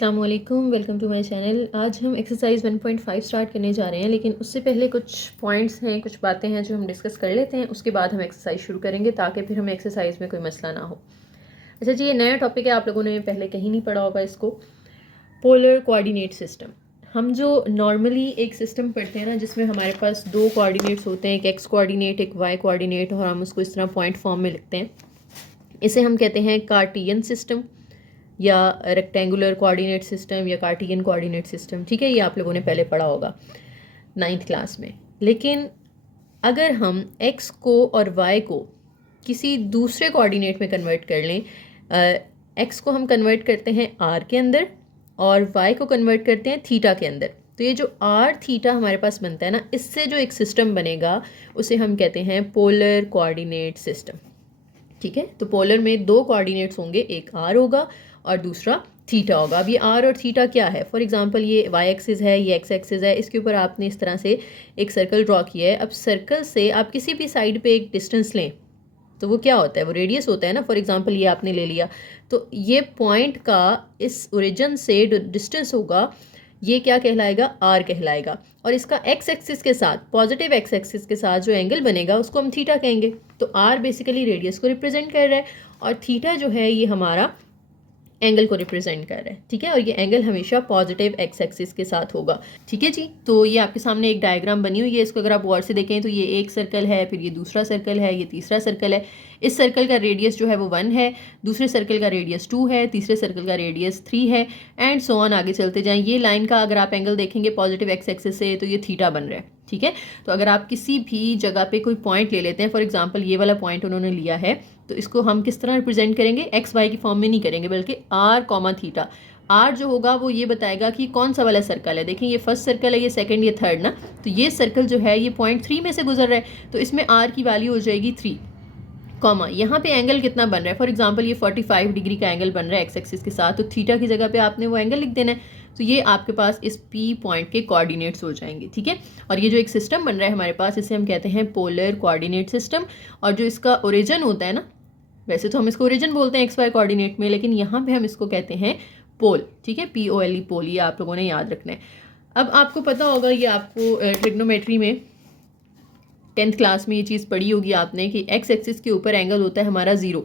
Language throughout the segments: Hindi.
अस्सलाम वालेकुम, वेलकम टू माय चैनल। आज हम एक्सरसाइज 1.5 स्टार्ट करने जा रहे हैं, लेकिन उससे पहले कुछ पॉइंट्स हैं, कुछ बातें हैं जो हम डिस्कस कर लेते हैं। उसके बाद हम एक्सरसाइज शुरू करेंगे ताकि फिर हमें एक्सरसाइज में कोई मसला ना हो। अच्छा जी, ये नया टॉपिक है, आप लोगों ने पहले कहीं नहीं पढ़ा होगा इसको। Polar coordinate system. हम जो नॉर्मली एक सिस्टम पढ़ते हैं ना, जिसमें हमारे पास दो कोऑर्डिनेट्स होते हैं, एक एक्स कोऑर्डिनेट एक वाई कोऑर्डिनेट, और हम उसको इस तरह पॉइंट फॉर्म में लिखते हैं। इसे हम कहते हैं कार्टियन सिस्टम या रेक्टेंगुलर कोऑर्डिनेट सिस्टम या कार्टियन कोऑर्डिनेट सिस्टम। ठीक है, ये आप लोगों ने पहले पढ़ा होगा 9th क्लास में। लेकिन अगर हम x को और y को किसी दूसरे कोऑर्डिनेट में कन्वर्ट कर लें, x को हम कन्वर्ट करते हैं r के अंदर और y को कन्वर्ट करते हैं थीटा के अंदर, तो ये जो r थीटा हमारे पास बनता है ना, इससे जो एक सिस्टम बनेगा उसे हम कहते हैं पोलर कोऑर्डिनेट सिस्टम। ठीक है, तो पोलर में दो कोऑर्डिनेट्स होंगे, एक r होगा और दूसरा थीटा होगा। अब ये r और थीटा क्या है? फॉर एग्जांपल ये y एक्सिस है, ये x एक्सिस है, इसके ऊपर आपने इस तरह से एक सर्कल ड्रॉ किया है। अब सर्कल से आप किसी भी साइड पे एक डिस्टेंस लें तो वो क्या होता है? वो रेडियस होता है ना। फॉर एग्जांपल ये आपने ले लिया, तो ये पॉइंट का इस ओरिजिन से डिस्टेंस होगा, ये क्या कहलाएगा? r कहलाएगा। और इसका x एक्सिस के साथ, पॉजिटिव x एक्सिस के साथ जो एंगल बनेगा उसको हम थीटा कहेंगे। तो r बेसिकली रेडियस को रिप्रेजेंट कर रहा है और थीटा जो है ये हमारा एंगल को रिप्रेजेंट कर रहा है। ठीक है, और ये एंगल हमेशा पॉजिटिव एक्स एक्सिस के साथ होगा। ठीक है जी, तो ये आपके सामने एक डायग्राम बनी हुई है। इसको अगर आप गौर से देखें तो ये एक सर्कल है, फिर ये दूसरा सर्कल है, ये तीसरा सर्कल है। इस सर्कल का रेडियस जो है वो 1 है, दूसरे सर्कल का रेडियस 2 है, तीसरे सर्कल का रेडियस 3 है, एंड सो ऑन। आगे चलते जाएं। ये लाइन का अगर आप एंगल देखेंगे पॉजिटिव एक्स एक्सिस से तो ये थीटा बन रहा है। ठीक है, तो अगर आप किसी भी जगह पे कोई पॉइंट ले लेते हैं, फॉर एग्जांपल ये वाला पॉइंट उन्होंने लिया है, तो इसको हम किस तरह रिप्रेजेंट करेंगे? एक्स वाई की फॉर्म में नहीं करेंगे, बल्कि आर कॉमा थीटा। आर जो होगा वो ये बताएगा कि कौन सा वाला सर्कल है। देखें, ये फर्स्ट सर्कल है, ये सेकंड, ये थर्ड ना। तो ये सर्कल जो है ये पॉइंट 3 में से गुजर रहा है, तो इसमें आर की वैल्यू हो जाएगी 3, कॉमा यहाँ पे एंगल कितना बन रहा है? फॉर एग्जांपल ये 45 डिग्री का एंगल बन रहा है एक्स एक्सिस के साथ, तो थीटा की जगह पे आपने वो एंगल लिख देना है। तो ये आपके पास इस पी पॉइंट के कोऑर्डिनेट्स हो जाएंगे। ठीक है, और ये जो एक सिस्टम बन रहा है हमारे पास, इसे हम कहते हैं पोलर कोऑर्डिनेट सिस्टम। और जो इसका ओरिजिन होता है ना, वैसे तो हम इसको ओरिजिन बोलते हैं एक्स वाई कोऑर्डिनेट में, लेकिन यहाँ पे हम इसको कहते हैं पोल। ठीक है, POLE, पोल, ये आप लोगों ने याद रखना है। अब आपको पता होगा, ये आपको ट्रिग्नोमेट्री में 10th क्लास में ये चीज़ पढ़ी होगी आपने कि एक्स एक्सिस के ऊपर एंगल होता है हमारा 0।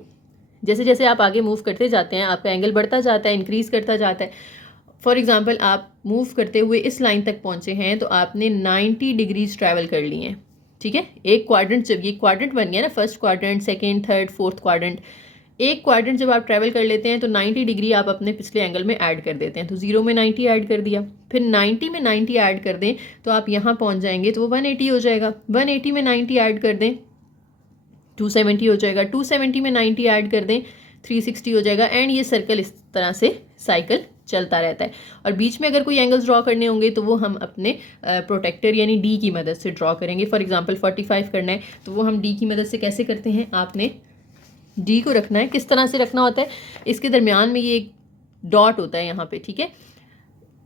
जैसे जैसे आप आगे मूव करते जाते हैं आपका एंगल बढ़ता जाता है, इंक्रीज करता जाता है। फॉर एग्जांपल आप मूव करते हुए इस लाइन तक पहुंचे हैं तो आपने 90 डिग्रीज ट्रैवल कर लिए हैं। ठीक है, एक क्वाड्रेंट, जब ये क्वाड्रेंट बन गया ना, first quadrant, second, third, fourth quadrant, एक क्वाड्रेंट जब आप ट्रैवल कर लेते हैं तो 90 डिग्री आप अपने पिछले एंगल में ऐड कर देते हैं। तो 0 में 90 ऐड कर दिया, फिर 90 में 90 ऐड कर दें तो आप यहाँ पहुँच जाएंगे, तो वो 180 हो जाएगा। 180 में 90 ऐड कर दें 270 हो जाएगा, 270 में 90 ऐड कर दें 360 हो जाएगा। एंड ये सर्कल इस तरह से साइकिल चलता रहता है। और बीच में अगर कोई एंगल्स ड्रॉ करने होंगे तो वो हम अपने प्रोटेक्टर यानी डी की मदद से ड्रॉ करेंगे। फॉर एग्जांपल 45 करना है तो वो हम डी की मदद से कैसे करते हैं? आपने डी को रखना है, किस तरह से रखना होता है? इसके दरमियान में ये एक डॉट होता है यहाँ पे। ठीक है,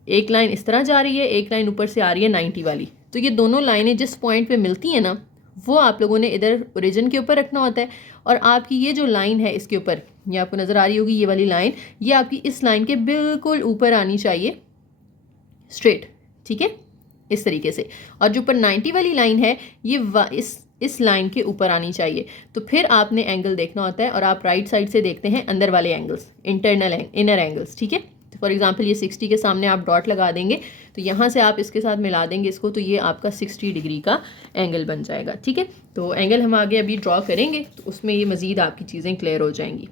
एक लाइन इस तरह जा रही है, एक लाइन ऊपर से आ रही है 90 वाली। तो ये दोनों लाइनें जिस पॉइंट पे मिलती हैं ना, वो आप लोगों ने इधर ओरिजिन के ऊपर रखना होता है। और आपकी ये जो लाइन है इसके ऊपर, ये आपको नज़र आ रही होगी, ये वाली लाइन, ये आपकी इस लाइन के बिल्कुल ऊपर आनी चाहिए, स्ट्रेट। ठीक है, इस तरीके से। और जो ऊपर 90 वाली लाइन है ये इस लाइन के ऊपर आनी चाहिए। तो फिर आपने एंगल देखना होता है और आप राइट साइड से देखते हैं अंदर वाले एंगल्स, इंटरनल इनर एंगल्स। ठीक है, तो फॉर एग्जांपल ये 60 के सामने आप डॉट लगा देंगे, तो यहाँ से आप इसके साथ मिला देंगे इसको, तो ये आपका 60 डिग्री का एंगल बन जाएगा। ठीक है, तो एंगल हम आगे अभी ड्रॉ करेंगे तो उसमें ये मज़ीद आपकी चीज़ें क्लियर हो जाएंगी।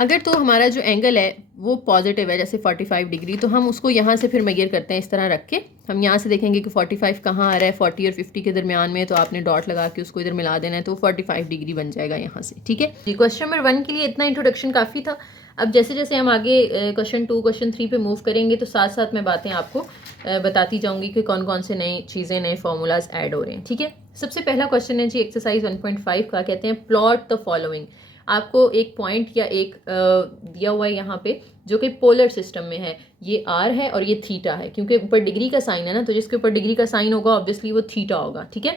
अगर तो हमारा जो एंगल है वो पॉजिटिव है, जैसे 45 डिग्री, तो हम उसको यहाँ से फिर मेजर करते हैं इस तरह रख के। हम यहाँ से देखेंगे कि 45 कहाँ आ रहा है, 40 और 50 के दरमियान में, तो आपने डॉट लगा के उसको इधर मिला देना है, तो 45 डिग्री बन जाएगा यहाँ से। ठीक है जी, क्वेश्चन नंबर 1 के लिए इतना इंट्रोडक्शन काफ़ी था। अब जैसे जैसे हम आगे क्वेश्चन 2, क्वेश्चन 3 पे मूव करेंगे तो साथ साथ मैं बातें आपको बताती जाऊँगी कि कौन कौन से नई चीज़ें, नए फार्मूलाज ऐड हो रहे हैं। ठीक है, सबसे पहला क्वेश्चन है जी एक्सरसाइज 1.5 का, कहते हैं प्लॉट द फॉलोइंग। आपको एक पॉइंट या एक दिया हुआ है यहाँ पे जो कि पोलर सिस्टम में है, ये r है और ये थीटा है, क्योंकि ऊपर डिग्री का साइन है ना, तो जिसके ऊपर डिग्री का साइन होगा ऑब्वियसली वो थीटा होगा। ठीक है,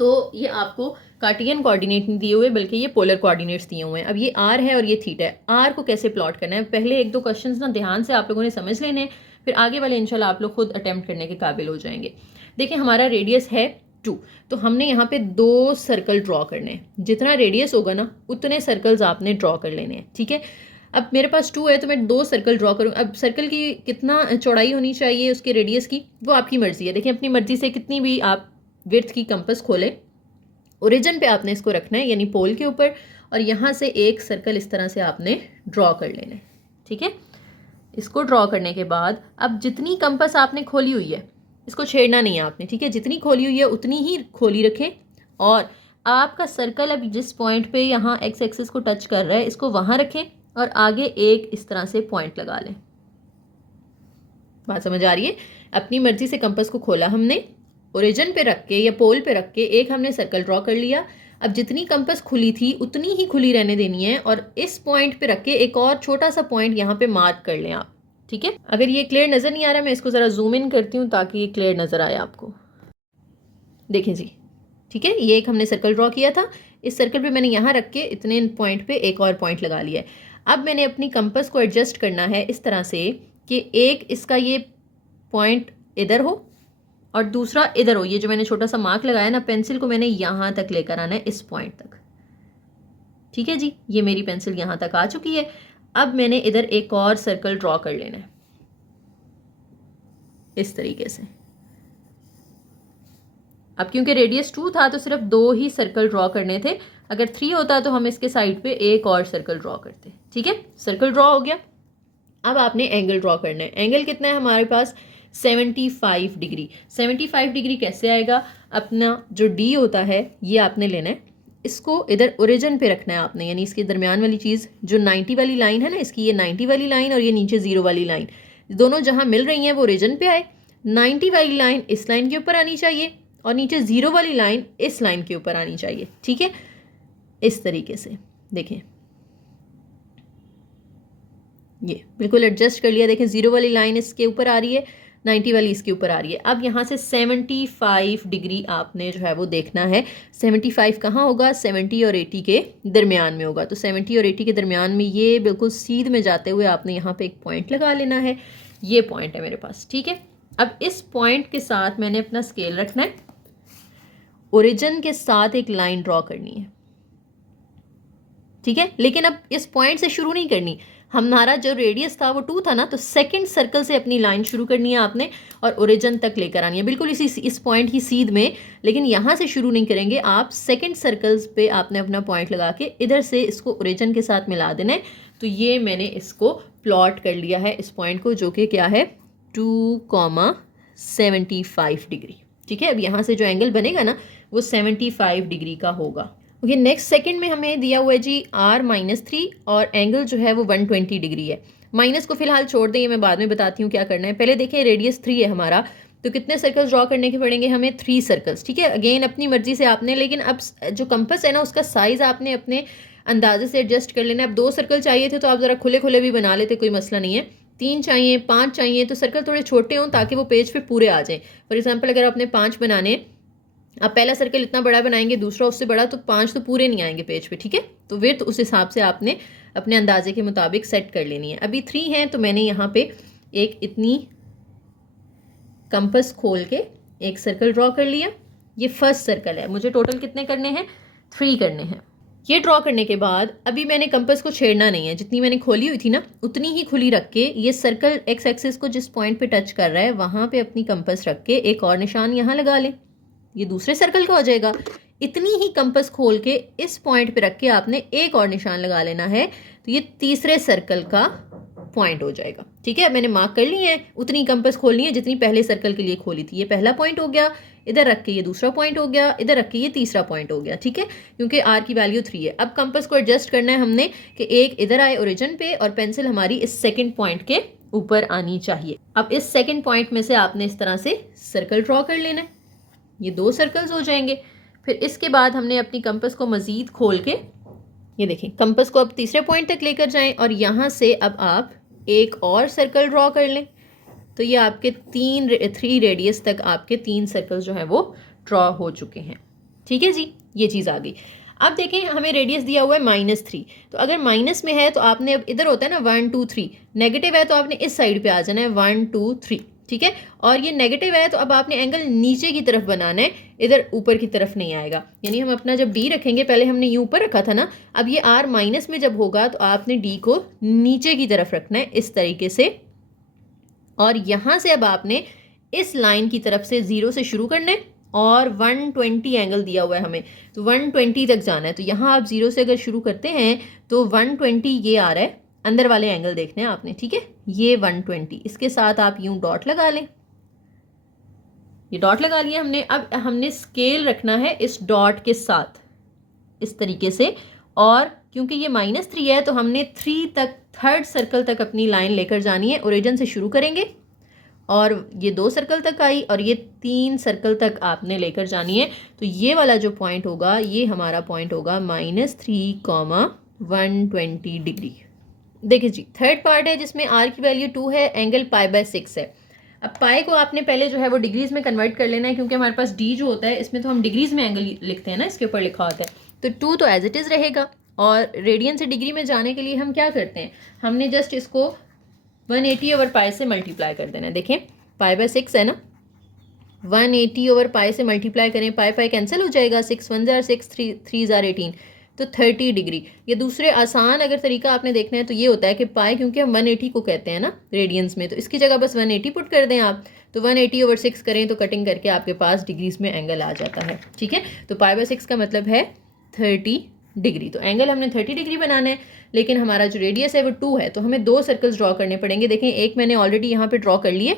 तो ये आपको कार्टियन कोऑर्डिनेट नहीं दिए हुए बल्कि ये पोलर कोऑर्डिनेट्स दिए हुए हैं। अब ये आर है और ये थीटा है। आर को कैसे प्लॉट करना है, पहले एक दो क्वेश्चंस ना ध्यान से आप लोगों ने समझ लेने, फिर आगे वाले इंशाल्लाह आप लोग खुद अटेम्प्ट करने के काबिल हो जाएंगे। देखिए हमारा रेडियस है 2, तो हमने यहाँ पे 2 सर्कल ड्रॉ करने हैं। जितना रेडियस होगा ना उतने सर्कल्स आपने ड्रॉ कर लेने हैं, ठीक है। अब मेरे पास 2 है तो मैं 2 सर्कल ड्रॉ करूँ। अब सर्कल की कितना चौड़ाई होनी चाहिए उसके रेडियस की, वो आपकी मर्जी है। देखिए अपनी मर्जी से कितनी भी आप विड्थ की कंपास खोलें, ओरिजिन पे आपने इसको रखना है यानी पोल के ऊपर, और यहाँ से एक सर्कल इस तरह से आपने ड्रॉ कर लेना है, ठीक है। इसको ड्रॉ करने के बाद अब जितनी कंपास आपने खोली हुई है इसको छेड़ना नहीं है आपने, ठीक है। जितनी खोली हुई है उतनी ही खोली रखें, और आपका सर्कल अब जिस पॉइंट पे यहाँ एक्स एक्सिस को टच कर रहा है इसको वहाँ रखें और आगे एक इस तरह से पॉइंट लगा लें। बात समझ आ रही है? अपनी मर्जी से कंपास को खोला हमने, ओरिजिन पे रख के या पोल पे रख के एक हमने सर्कल ड्रॉ कर लिया। अब जितनी कंपास खुली थी उतनी ही खुली रहने देनी है, और इस पॉइंट पे रख के एक और छोटा सा पॉइंट यहाँ पे मार्क कर लें आप, ठीक है। अगर ये क्लियर नज़र नहीं आ रहा मैं इसको ज़रा जूम इन करती हूँ ताकि ये क्लियर नज़र आए आपको। देखें जी, ठीक है, ये एक हमने सर्कल ड्रॉ किया था। इस सर्कल पे मैंने यहाँ रख के इतने पॉइंट पे एक और पॉइंट लगा लिया है। अब मैंने अपनी कंपास को एडजस्ट करना है इस तरह से कि एक इसका ये पॉइंट इधर हो और दूसरा इधर हो। ये जो मैंने छोटा सा मार्क लगाया ना, पेंसिल को मैंने यहाँ तक लेकर आना है, इस पॉइंट तक, ठीक है जी। ये मेरी पेंसिल यहाँ तक आ चुकी है। अब मैंने इधर एक और सर्कल ड्रॉ कर लेना है इस तरीके से। अब क्योंकि रेडियस 2 था तो सिर्फ 2 ही सर्कल ड्रॉ करने थे। अगर 3 होता तो हम इसके साइड पे एक और सर्कल ड्रॉ करते, ठीक है। सर्कल ड्रॉ हो गया। अब आपने एंगल ड्रॉ करना है। एंगल कितना है हमारे पास? 75 डिग्री। 75 डिग्री कैसे आएगा? अपना जो डी होता है ये आपने लेना है, इसको इधर ओरिजिन पे रखना है आपने, यानी इसके दरमियान वाली चीज़ जो 90 वाली लाइन है ना, इसकी ये 90 वाली लाइन और ये नीचे 0 वाली लाइन, दोनों जहाँ मिल रही हैं वो ओरिजिन पे आए। 90 वाली लाइन इस लाइन के ऊपर आनी चाहिए और नीचे 0 वाली लाइन इस लाइन के ऊपर आनी चाहिए, ठीक है। इस तरीके से देखें, ये बिल्कुल एडजस्ट कर लिया। देखें 0 वाली लाइन इसके ऊपर आ रही है, 90 वाली इसके ऊपर आ रही है। अब यहाँ से 75 डिग्री आपने जो है वो देखना है। 75 कहाँ होगा? 70 और 80 के दरमियान में होगा। तो 70 और 80 के दरमियान में ये बिल्कुल सीध में जाते हुए आपने यहाँ पे एक पॉइंट लगा लेना है। ये पॉइंट है मेरे पास, ठीक है। अब इस पॉइंट के साथ मैंने अपना स्केल रखना है, ओरिजिन के साथ एक लाइन ड्रॉ करनी है, ठीक है। लेकिन अब इस पॉइंट से शुरू नहीं करनी, हमारा जो रेडियस था वो 2 था ना, तो सेकंड सर्कल से अपनी लाइन शुरू करनी है आपने और ओरिजिन तक लेकर आनी है, बिल्कुल इस पॉइंट की सीध में। लेकिन यहाँ से शुरू नहीं करेंगे आप, सेकंड सर्कल्स पे आपने अपना पॉइंट लगा के इधर से इसको ओरिजिन के साथ मिला देना है। तो ये मैंने इसको प्लॉट कर लिया है इस पॉइंट को, जो कि क्या है 2,75 डिग्री, ठीक है। अब यहाँ से जो एंगल बनेगा ना वो 75 डिग्री का होगा। ओके, नेक्स्ट सेकंड में हमें दिया हुआ है जी R-3 और एंगल जो है वो 120 डिग्री है। माइनस को फिलहाल छोड़ दें, ये मैं बाद में बताती हूँ क्या करना है। पहले देखें रेडियस 3 है हमारा, तो कितने सर्कल्स ड्रॉ करने के पड़ेंगे हमें? 3 सर्कल्स, ठीक है। अगेन अपनी मर्जी से आपने, लेकिन अब जो कंपास है ना उसका साइज़ आपने अपने अंदाजे से एडजस्ट कर लेना है। अब 2 सर्कल चाहिए थे तो आप ज़रा खुले खुले भी बना लेते, कोई मसला नहीं है। 3 चाहिए, 5 चाहिए, तो सर्कल थोड़े छोटे हों ताकि वो पेज पे पूरे आ जाएं। फॉर एग्जाम्पल अगर आपने 5 बनाने, आप पहला सर्कल इतना बड़ा बनाएंगे, दूसरा उससे बड़ा, तो 5 तो पूरे नहीं आएंगे पेज पे, ठीक है। तो विड्थ उस हिसाब से आपने अपने अंदाजे के मुताबिक सेट कर लेनी है। अभी 3 हैं तो मैंने यहाँ पे एक इतनी कंपास खोल के एक सर्कल ड्रॉ कर लिया। ये फर्स्ट सर्कल है, मुझे टोटल कितने करने हैं? 3 करने हैं। ये ड्रॉ करने के बाद अभी मैंने कंपास को छेड़ना नहीं है, जितनी मैंने खोली हुई थी ना उतनी ही खुली रख के ये सर्कल एक्स एक्सिस को जिस पॉइंट पे टच कर रहा है वहाँ पे अपनी कंपास रख के एक और निशान यहाँ लगा लें, ये दूसरे सर्कल का हो जाएगा। इतनी ही कंपास खोल के इस पॉइंट पे रख के आपने एक और निशान लगा लेना है, तो ये तीसरे सर्कल का पॉइंट हो जाएगा, ठीक है। मैंने मार्क कर ली है, उतनी कंपास खोलनी है जितनी पहले सर्कल के लिए खोली थी। ये पहला पॉइंट हो गया, इधर रख के ये दूसरा पॉइंट हो गया, इधर रख के ये तीसरा पॉइंट हो गया, ठीक है, क्योंकि आर की वैल्यू 3 है। अब कंपास को एडजस्ट करना है हमने कि एक इधर आए ओरिजिन पे और पेंसिल हमारी इस सेकेंड पॉइंट के ऊपर आनी चाहिए। अब इस सेकेंड पॉइंट में से आपने इस तरह से सर्कल ड्रॉ कर लेना है, ये 2 सर्कल्स हो जाएंगे। फिर इसके बाद हमने अपनी कंपास को मज़ीद खोल के, ये देखें कंपास को अब तीसरे पॉइंट तक लेकर जाएं और यहाँ से अब आप एक और सर्कल ड्रॉ कर लें। तो ये आपके 3 रेडियस तक आपके 3 सर्कल्स जो हैं वो ड्रॉ हो चुके हैं, ठीक है जी, ये चीज़ आ गई। अब देखें हमें रेडियस दिया हुआ है -3, तो अगर माइनस में है तो आपने अब इधर होता है ना 1 2 3, नेगेटिव है तो आपने इस साइड पे आ जाना है 1 2 3, ठीक है। और ये नेगेटिव है तो अब आपने एंगल नीचे की तरफ बनाना है, इधर ऊपर की तरफ नहीं आएगा। यानी हम अपना जब डी रखेंगे, पहले हमने ये ऊपर रखा था ना, अब ये आर माइनस में जब होगा तो आपने डी को नीचे की तरफ रखना है इस तरीके से। और यहाँ से अब आपने इस लाइन की तरफ से 0 से शुरू करना है और 120 एंगल दिया हुआ है हमें, तो 120 तक जाना है। तो यहाँ आप 0 से अगर शुरू करते हैं तो 120 ये आ रहा है, अंदर वाले एंगल देखने हैं आपने, ठीक है। ये 120, इसके साथ आप यूं डॉट लगा लें, ये डॉट लगा लिया हमने। अब हमने स्केल रखना है इस डॉट के साथ इस तरीके से, और क्योंकि ये -3 है तो हमने 3 तक, थर्ड सर्कल तक अपनी लाइन लेकर जानी है। ओरिजिन से शुरू करेंगे और ये 2 सर्कल तक आई और ये 3 सर्कल तक आपने लेकर जानी है। तो ये वाला जो पॉइंट होगा ये हमारा पॉइंट होगा -3, 120 डिग्री। देखिए जी, थर्ड पार्ट है जिसमें आर की वैल्यू 2 है, एंगल π/6 है। अब पाई को आपने पहले जो है वो डिग्रीज में कन्वर्ट कर लेना है, क्योंकि हमारे पास डी जो होता है इसमें तो हम डिग्रीज में एंगल लिखते हैं ना, इसके ऊपर लिखा होता है। तो 2 तो एज इट इज़ रहेगा, और रेडियन से डिग्री में जाने के लिए हम क्या करते हैं, हमने जस्ट इसको 180/π से मल्टीप्लाई कर देना है। देखें π/6 है ना, 180/π से मल्टीप्लाई करें, पाई कैंसिल हो जाएगा, 6 1 जार 6, 3 जार 18, तो 30 डिग्री। ये दूसरे आसान अगर तरीका आपने देखना है तो ये होता है कि पाई, क्योंकि हम 180 को कहते हैं ना रेडियंस में, तो इसकी जगह बस 180 पुट कर दें आप, तो 180/6 करें तो कटिंग करके आपके पास डिग्रीज में एंगल आ जाता है, ठीक है। तो π/6 का मतलब है 30 डिग्री। तो एंगल हमने 30 डिग्री बनाना है, लेकिन हमारा जो रेडियस है वो 2 है, तो हमें 2 सर्कल्स ड्रॉ करने पड़ेंगे। देखें एक मैंने ऑलरेडी यहाँ पे ड्रॉ कर लिए,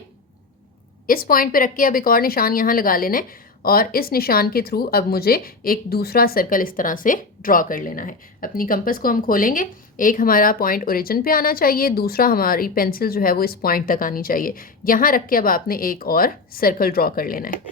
इस पॉइंट पे रख के अब एक और निशान यहाँ लगा लेना है, और इस निशान के थ्रू अब मुझे एक दूसरा सर्कल इस तरह से ड्रॉ कर लेना है। अपनी कंपास को हम खोलेंगे, एक हमारा पॉइंट ओरिजिन पे आना चाहिए, दूसरा हमारी पेंसिल जो है वो इस पॉइंट तक आनी चाहिए। यहाँ रख के अब आपने एक और सर्कल ड्रॉ कर लेना है।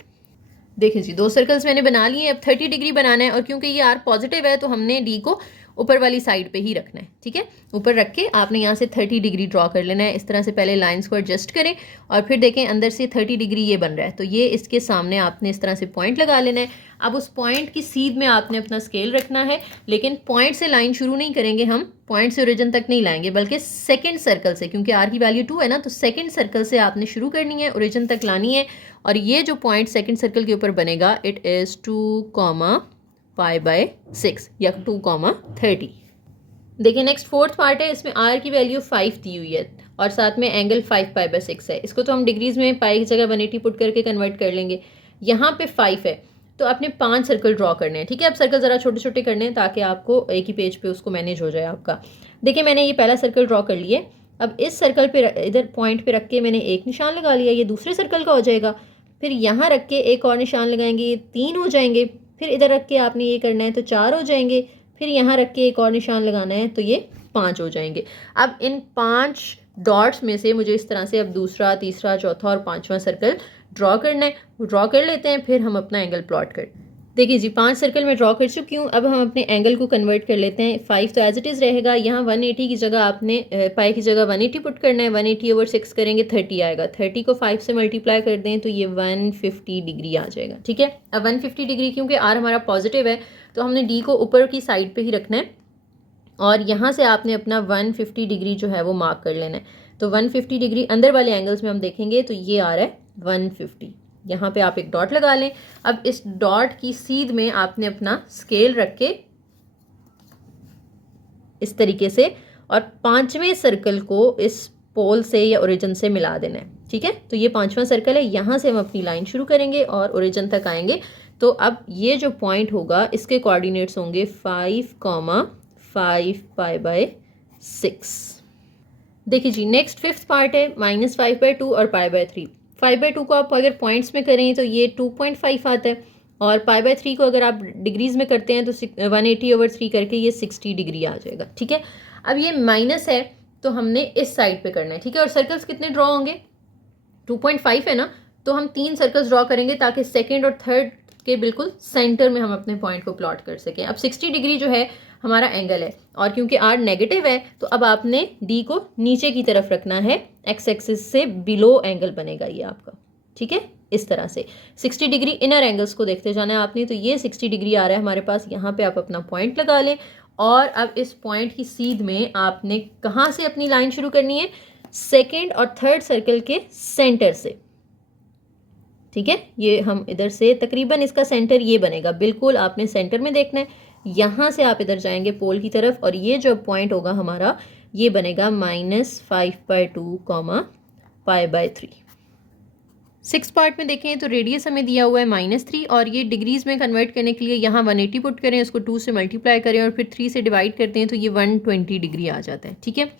देखिए जी, 2 सर्कल्स मैंने बना लिए। अब 30 डिग्री बनाना है, और क्योंकि ये आर पॉजिटिव है तो हमने डी को ऊपर वाली साइड पे ही रखना है, ठीक है। ऊपर रख के आपने यहाँ से 30 डिग्री ड्रॉ कर लेना है। इस तरह से पहले लाइंस को एडजस्ट करें, और फिर देखें अंदर से 30 डिग्री ये बन रहा है, तो ये इसके सामने आपने इस तरह से पॉइंट लगा लेना है। अब उस पॉइंट की सीध में आपने अपना स्केल रखना है, लेकिन पॉइंट से लाइन शुरू नहीं करेंगे हम, पॉइंट से ओरिजिन तक नहीं लाएंगे, बल्कि सेकेंड सर्कल से, क्योंकि आर की वैल्यू 2 है ना, तो सेकेंड सर्कल से आपने शुरू करनी है, ओरिजिन तक लानी है। और ये जो पॉइंट सेकेंड सर्कल के ऊपर बनेगा, इट इज़ 2, π/6 या 2, 30। देखिए नेक्स्ट फोर्थ पार्ट है, इसमें आर की वैल्यू 5 दी हुई है और साथ में एंगल 5π/6 है। इसको तो हम डिग्रीज में पाई की जगह 180 पुट करके कन्वर्ट कर लेंगे। यहाँ पे 5 है तो आपने 5 सर्कल ड्रॉ करने हैं, ठीक है। अब सर्कल ज़रा छोटे छोटे करने हैं ताकि आपको एक ही पेज पे उसको मैनेज हो जाए आपका। देखिए मैंने ये पहला सर्कल ड्रॉ कर लिया। अब इस सर्कल पे इधर पॉइंट पे रख के मैंने एक निशान लगा लिया, ये दूसरे सर्कल का हो जाएगा। फिर यहाँ रख के एक और निशान लगाएंगे, ये 3 हो जाएंगे। फिर इधर रख के आपने ये करना है तो 4 हो जाएंगे। फिर यहाँ रख के एक और निशान लगाना है तो ये 5 हो जाएंगे। अब इन 5 डॉट्स में से मुझे इस तरह से अब दूसरा, तीसरा, चौथा और 5वां सर्कल ड्रॉ करना है। वो ड्रॉ कर लेते हैं, फिर हम अपना एंगल प्लॉट कर। देखिए जी 5 सर्कल मैं ड्रॉ कर चुकी हूँ। अब हम अपने एंगल को कन्वर्ट कर लेते हैं। 5 तो एज इट इज़ रहेगा। यहाँ 180 की जगह आपने पाई की जगह 180 पुट करना है। 180/6 करेंगे 30 आएगा। 30 को 5 से मल्टीप्लाई कर दें तो ये 150 डिग्री आ जाएगा, ठीक है। अब 150 डिग्री क्योंकि आर हमारा पॉजिटिव है तो हमने डी को ऊपर की साइड पे ही रखना है, और यहाँ से आपने अपना 150 डिग्री जो है वो मार्क कर लेना है। तो 150 डिग्री अंदर वाले एंगल्स में हम देखेंगे तो ये आ रहा है 150। यहाँ पे आप एक डॉट लगा लें। अब इस डॉट की सीध में आपने अपना स्केल रख के इस तरीके से, और 5वें सर्कल को इस पोल से या ओरिजिन से मिला देना है, ठीक है। तो ये 5वां सर्कल है, यहाँ से हम अपनी लाइन शुरू करेंगे और ओरिजिन तक आएंगे। तो अब ये जो पॉइंट होगा इसके कोऑर्डिनेट्स होंगे 5,5π/6। देखिए जी नेक्स्ट फिफ्थ पार्ट है -5/2 और π/3। 5/2 को आप अगर पॉइंट्स में करें तो ये 2.5 आता है, और π/3 को अगर आप डिग्रीज में करते हैं तो 180/3 करके ये 60 डिग्री आ जाएगा, ठीक है। अब ये माइनस है तो हमने इस साइड पे करना है, ठीक है। और सर्कल्स कितने ड्रॉ होंगे, 2.5 है ना, तो हम 3 सर्कल्स ड्रॉ करेंगे ताकि सेकेंड और थर्ड के बिल्कुल सेंटर में हम अपने पॉइंट को प्लॉट कर सकें। अब 60 डिग्री जो है हमारा एंगल है, और क्योंकि आर नेगेटिव है तो अब आपने डी को नीचे की तरफ रखना है, एक्स एक्सिस से बिलो एंगल बनेगा ये आपका, ठीक है, इस तरह से 60 डिग्री इनर एंगल्स को देखते जाना है आपने। तो ये 60 डिग्री आ रहा है हमारे पास, यहाँ पे आप अपना पॉइंट लगा लें और अब इस पॉइंट की सीध में आपने कहाँ से अपनी लाइन शुरू करनी है, सेकेंड और थर्ड सर्कल के सेंटर से। ठीक है, ये हम इधर से तकरीबन इसका सेंटर ये बनेगा, बिल्कुल आपने सेंटर में देखना है। यहाँ से आप इधर जाएंगे पोल की तरफ और ये जो पॉइंट होगा हमारा ये बनेगा -5/2 π/3। 6 पार्ट में देखें तो रेडियस हमें दिया हुआ है -3 और ये डिग्रीज में कन्वर्ट करने के लिए यहाँ 180 पुट करें, उसको 2 से मल्टीप्लाई करें और फिर 3 से डिवाइड करते हैं तो ये 120 डिग्री आ जाता है। ठीक है,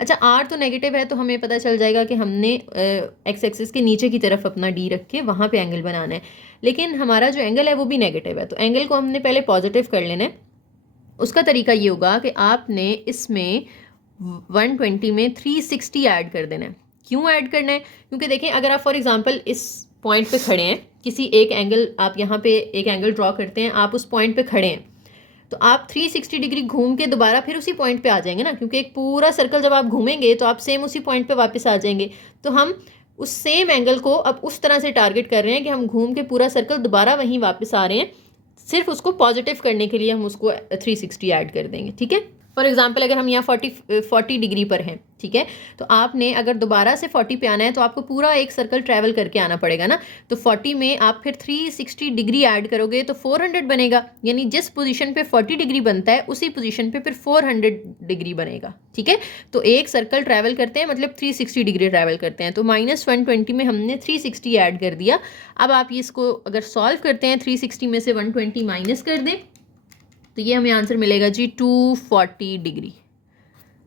अच्छा आर तो नेगेटिव है तो हमें पता चल जाएगा कि हमने एक्स एक्सिस के नीचे की तरफ अपना डी रख के वहाँ पे एंगल बनाना है, लेकिन हमारा जो एंगल है वो भी नेगेटिव है। तो एंगल को हमने पहले पॉजिटिव कर लेना है। उसका तरीका ये होगा कि आपने इसमें 120 में 360 ऐड कर देना है। क्यों ऐड करना है, क्योंकि देखें अगर आप फॉर एग्जांपल इस पॉइंट पे खड़े हैं, किसी एक एंगल आप यहाँ पे एक एंगल ड्रॉ करते हैं, आप उस पॉइंट पे खड़े हैं तो आप 360 डिग्री घूम के दोबारा फिर उसी पॉइंट पे आ जाएंगे ना, क्योंकि एक पूरा सर्कल जब आप घूमेंगे तो आप सेम उसी पॉइंट पे वापस आ जाएंगे। तो हम उस सेम एंगल को अब उस तरह से टारगेट कर रहे हैं कि हम घूम के पूरा सर्कल दोबारा वहीं वापस आ रहे हैं, सिर्फ उसको पॉजिटिव करने के लिए हम उसको 360 ऐड कर देंगे। ठीक है, फॉर एग्जाम्पल अगर हम यहाँ 40 डिग्री पर हैं, ठीक है, तो आपने अगर दोबारा से 40 पे आना है तो आपको पूरा एक सर्कल ट्रैवल करके आना पड़ेगा ना। तो 40 में आप फिर 360 डिग्री ऐड करोगे तो 400 बनेगा, यानी जिस पोजीशन पे 40 डिग्री बनता है उसी पोजीशन पे फिर 400 डिग्री बनेगा। ठीक है, तो एक सर्कल ट्रैवल करते हैं मतलब 360 डिग्री ट्रैवल करते हैं। तो -120 में हमने 360 ऐड कर दिया। अब आप इसको अगर सॉल्व करते हैं 360 में से 120 माइनस कर दें तो ये हमें आंसर मिलेगा जी 240 डिग्री।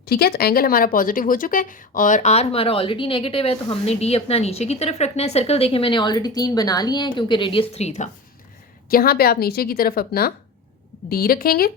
ठीक है, तो एंगल हमारा पॉजिटिव हो चुका है और आर हमारा ऑलरेडी नेगेटिव है, तो हमने डी अपना नीचे की तरफ रखना है। सर्कल देखें मैंने ऑलरेडी 3 बना लिए हैं क्योंकि रेडियस 3 था। यहाँ पे आप नीचे की तरफ अपना डी रखेंगे।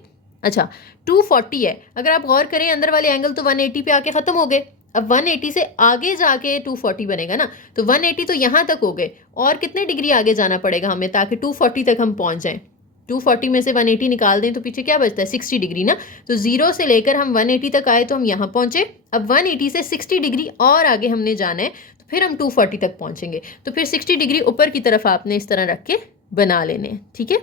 अच्छा 240 है, अगर आप गौर करें अंदर वाले एंगल तो 180 पे आके ख़त्म हो गए। अब 180 से आगे जाके 240 बनेगा ना, तो 180 तो यहाँ तक हो गए और कितने डिग्री आगे जाना पड़ेगा हमें ताकि 240 तक हम पहुँच जाएँ। 240 में से 180 निकाल दें तो पीछे क्या बचता है, 60 डिग्री ना। तो 0 से लेकर हम 180 तक आए तो हम यहाँ पहुँचे। अब 180 से 60 डिग्री और आगे हमने जाना है तो फिर हम 240 तक पहुँचेंगे। तो फिर 60 डिग्री ऊपर की तरफ आपने इस तरह रख के बना लेने हैं। ठीक है,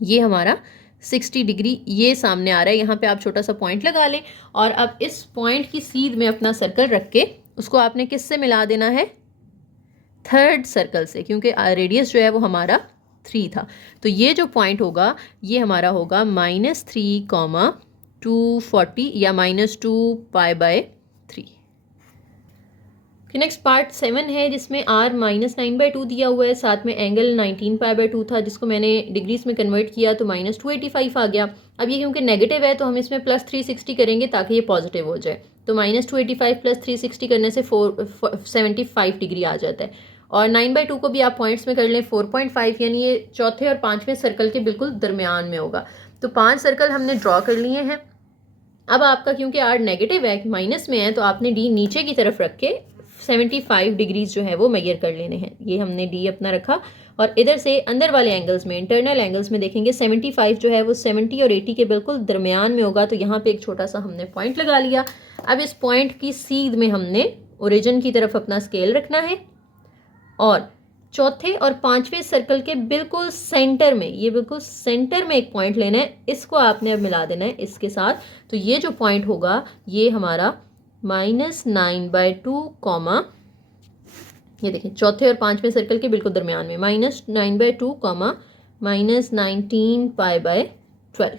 ये हमारा 60 डिग्री ये सामने आ रहा है। यहाँ पे आप छोटा सा पॉइंट लगा लें और अब इस पॉइंट की सीध में अपना सर्कल रख के उसको आपने किससे मिला देना है, थर्ड सर्कल से, क्योंकि रेडियस जो है वो हमारा 3 था। तो ये जो पॉइंट होगा ये हमारा होगा -3, 240 या -2 π/3। नेक्स्ट पार्ट 7 है जिसमें r -9/2 दिया हुआ है, साथ में एंगल 19 π/2 था जिसको मैंने डिग्रीज में कन्वर्ट किया तो -285 आ गया। अब ये क्योंकि नेगेटिव है तो हम इसमें +360 करेंगे ताकि ये पॉजिटिव हो जाए। तो -285 + 360 करने से 75 डिग्री आ जाता है। और 9/2 को भी आप पॉइंट्स में कर लें 4.5, यानी ये चौथे और पांचवें सर्कल के बिल्कुल दरमियान में होगा। तो 5 सर्कल हमने ड्रॉ कर लिए हैं। अब आपका क्योंकि आर नेगेटिव है, माइनस में है, तो आपने डी नीचे की तरफ रख के 75 डिग्रीज जो है वो मेजर कर लेने हैं। ये हमने डी अपना रखा और इधर से अंदर वाले एंगल्स में, इंटरनल एंगल्स में देखेंगे 75 जो है वो 70 और 80 के बिल्कुल दरमियान में होगा। तो यहाँ पे एक छोटा सा हमने पॉइंट लगा लिया। अब इस पॉइंट की सीध में हमने ओरिजिन की तरफ अपना स्केल रखना है और चौथे और पांचवें सर्कल के बिल्कुल सेंटर में, ये बिल्कुल सेंटर में एक पॉइंट लेना है, इसको आपने अब मिला देना है इसके साथ। तो ये जो पॉइंट होगा ये हमारा -9/2, ये देखिए चौथे और पांचवें सर्कल के बिल्कुल दरमियान में, -9/2, -19 π/12,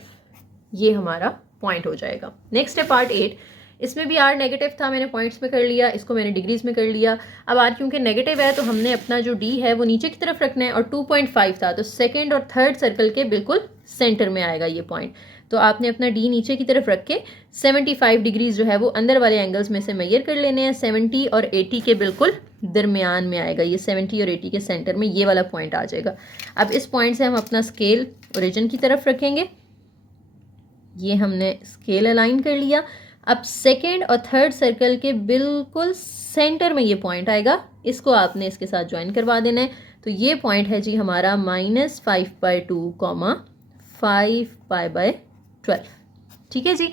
ये हमारा पॉइंट हो जाएगा। नेक्स्ट है पार्ट 8। इसमें भी आर नेगेटिव था, मैंने पॉइंट्स में कर लिया, इसको मैंने डिग्रीज में कर लिया। अब आर क्योंकि नेगेटिव है तो हमने अपना जो डी है वो नीचे की तरफ रखना है और 2.5 था तो सेकंड और थर्ड सर्कल के बिल्कुल सेंटर में आएगा ये पॉइंट। तो आपने अपना डी नीचे की तरफ रख के 75 डिग्रीज जो है वो अंदर वाले एंगल्स में से मेजर कर लेने हैं। 70 और 80 के बिल्कुल दरमियान में आएगा, ये 70 और 80 के सेंटर में ये वाला पॉइंट आ जाएगा। अब इस पॉइंट से हम अपना स्केल ओरिजिन की तरफ रखेंगे। ये हमने स्केल अलाइन कर लिया। अब सेकेंड और थर्ड सर्कल के बिल्कुल सेंटर में ये पॉइंट आएगा, इसको आपने इसके साथ ज्वाइन करवा देना है। तो ये पॉइंट है जी हमारा -5/2, 5 π/12। ठीक है जी,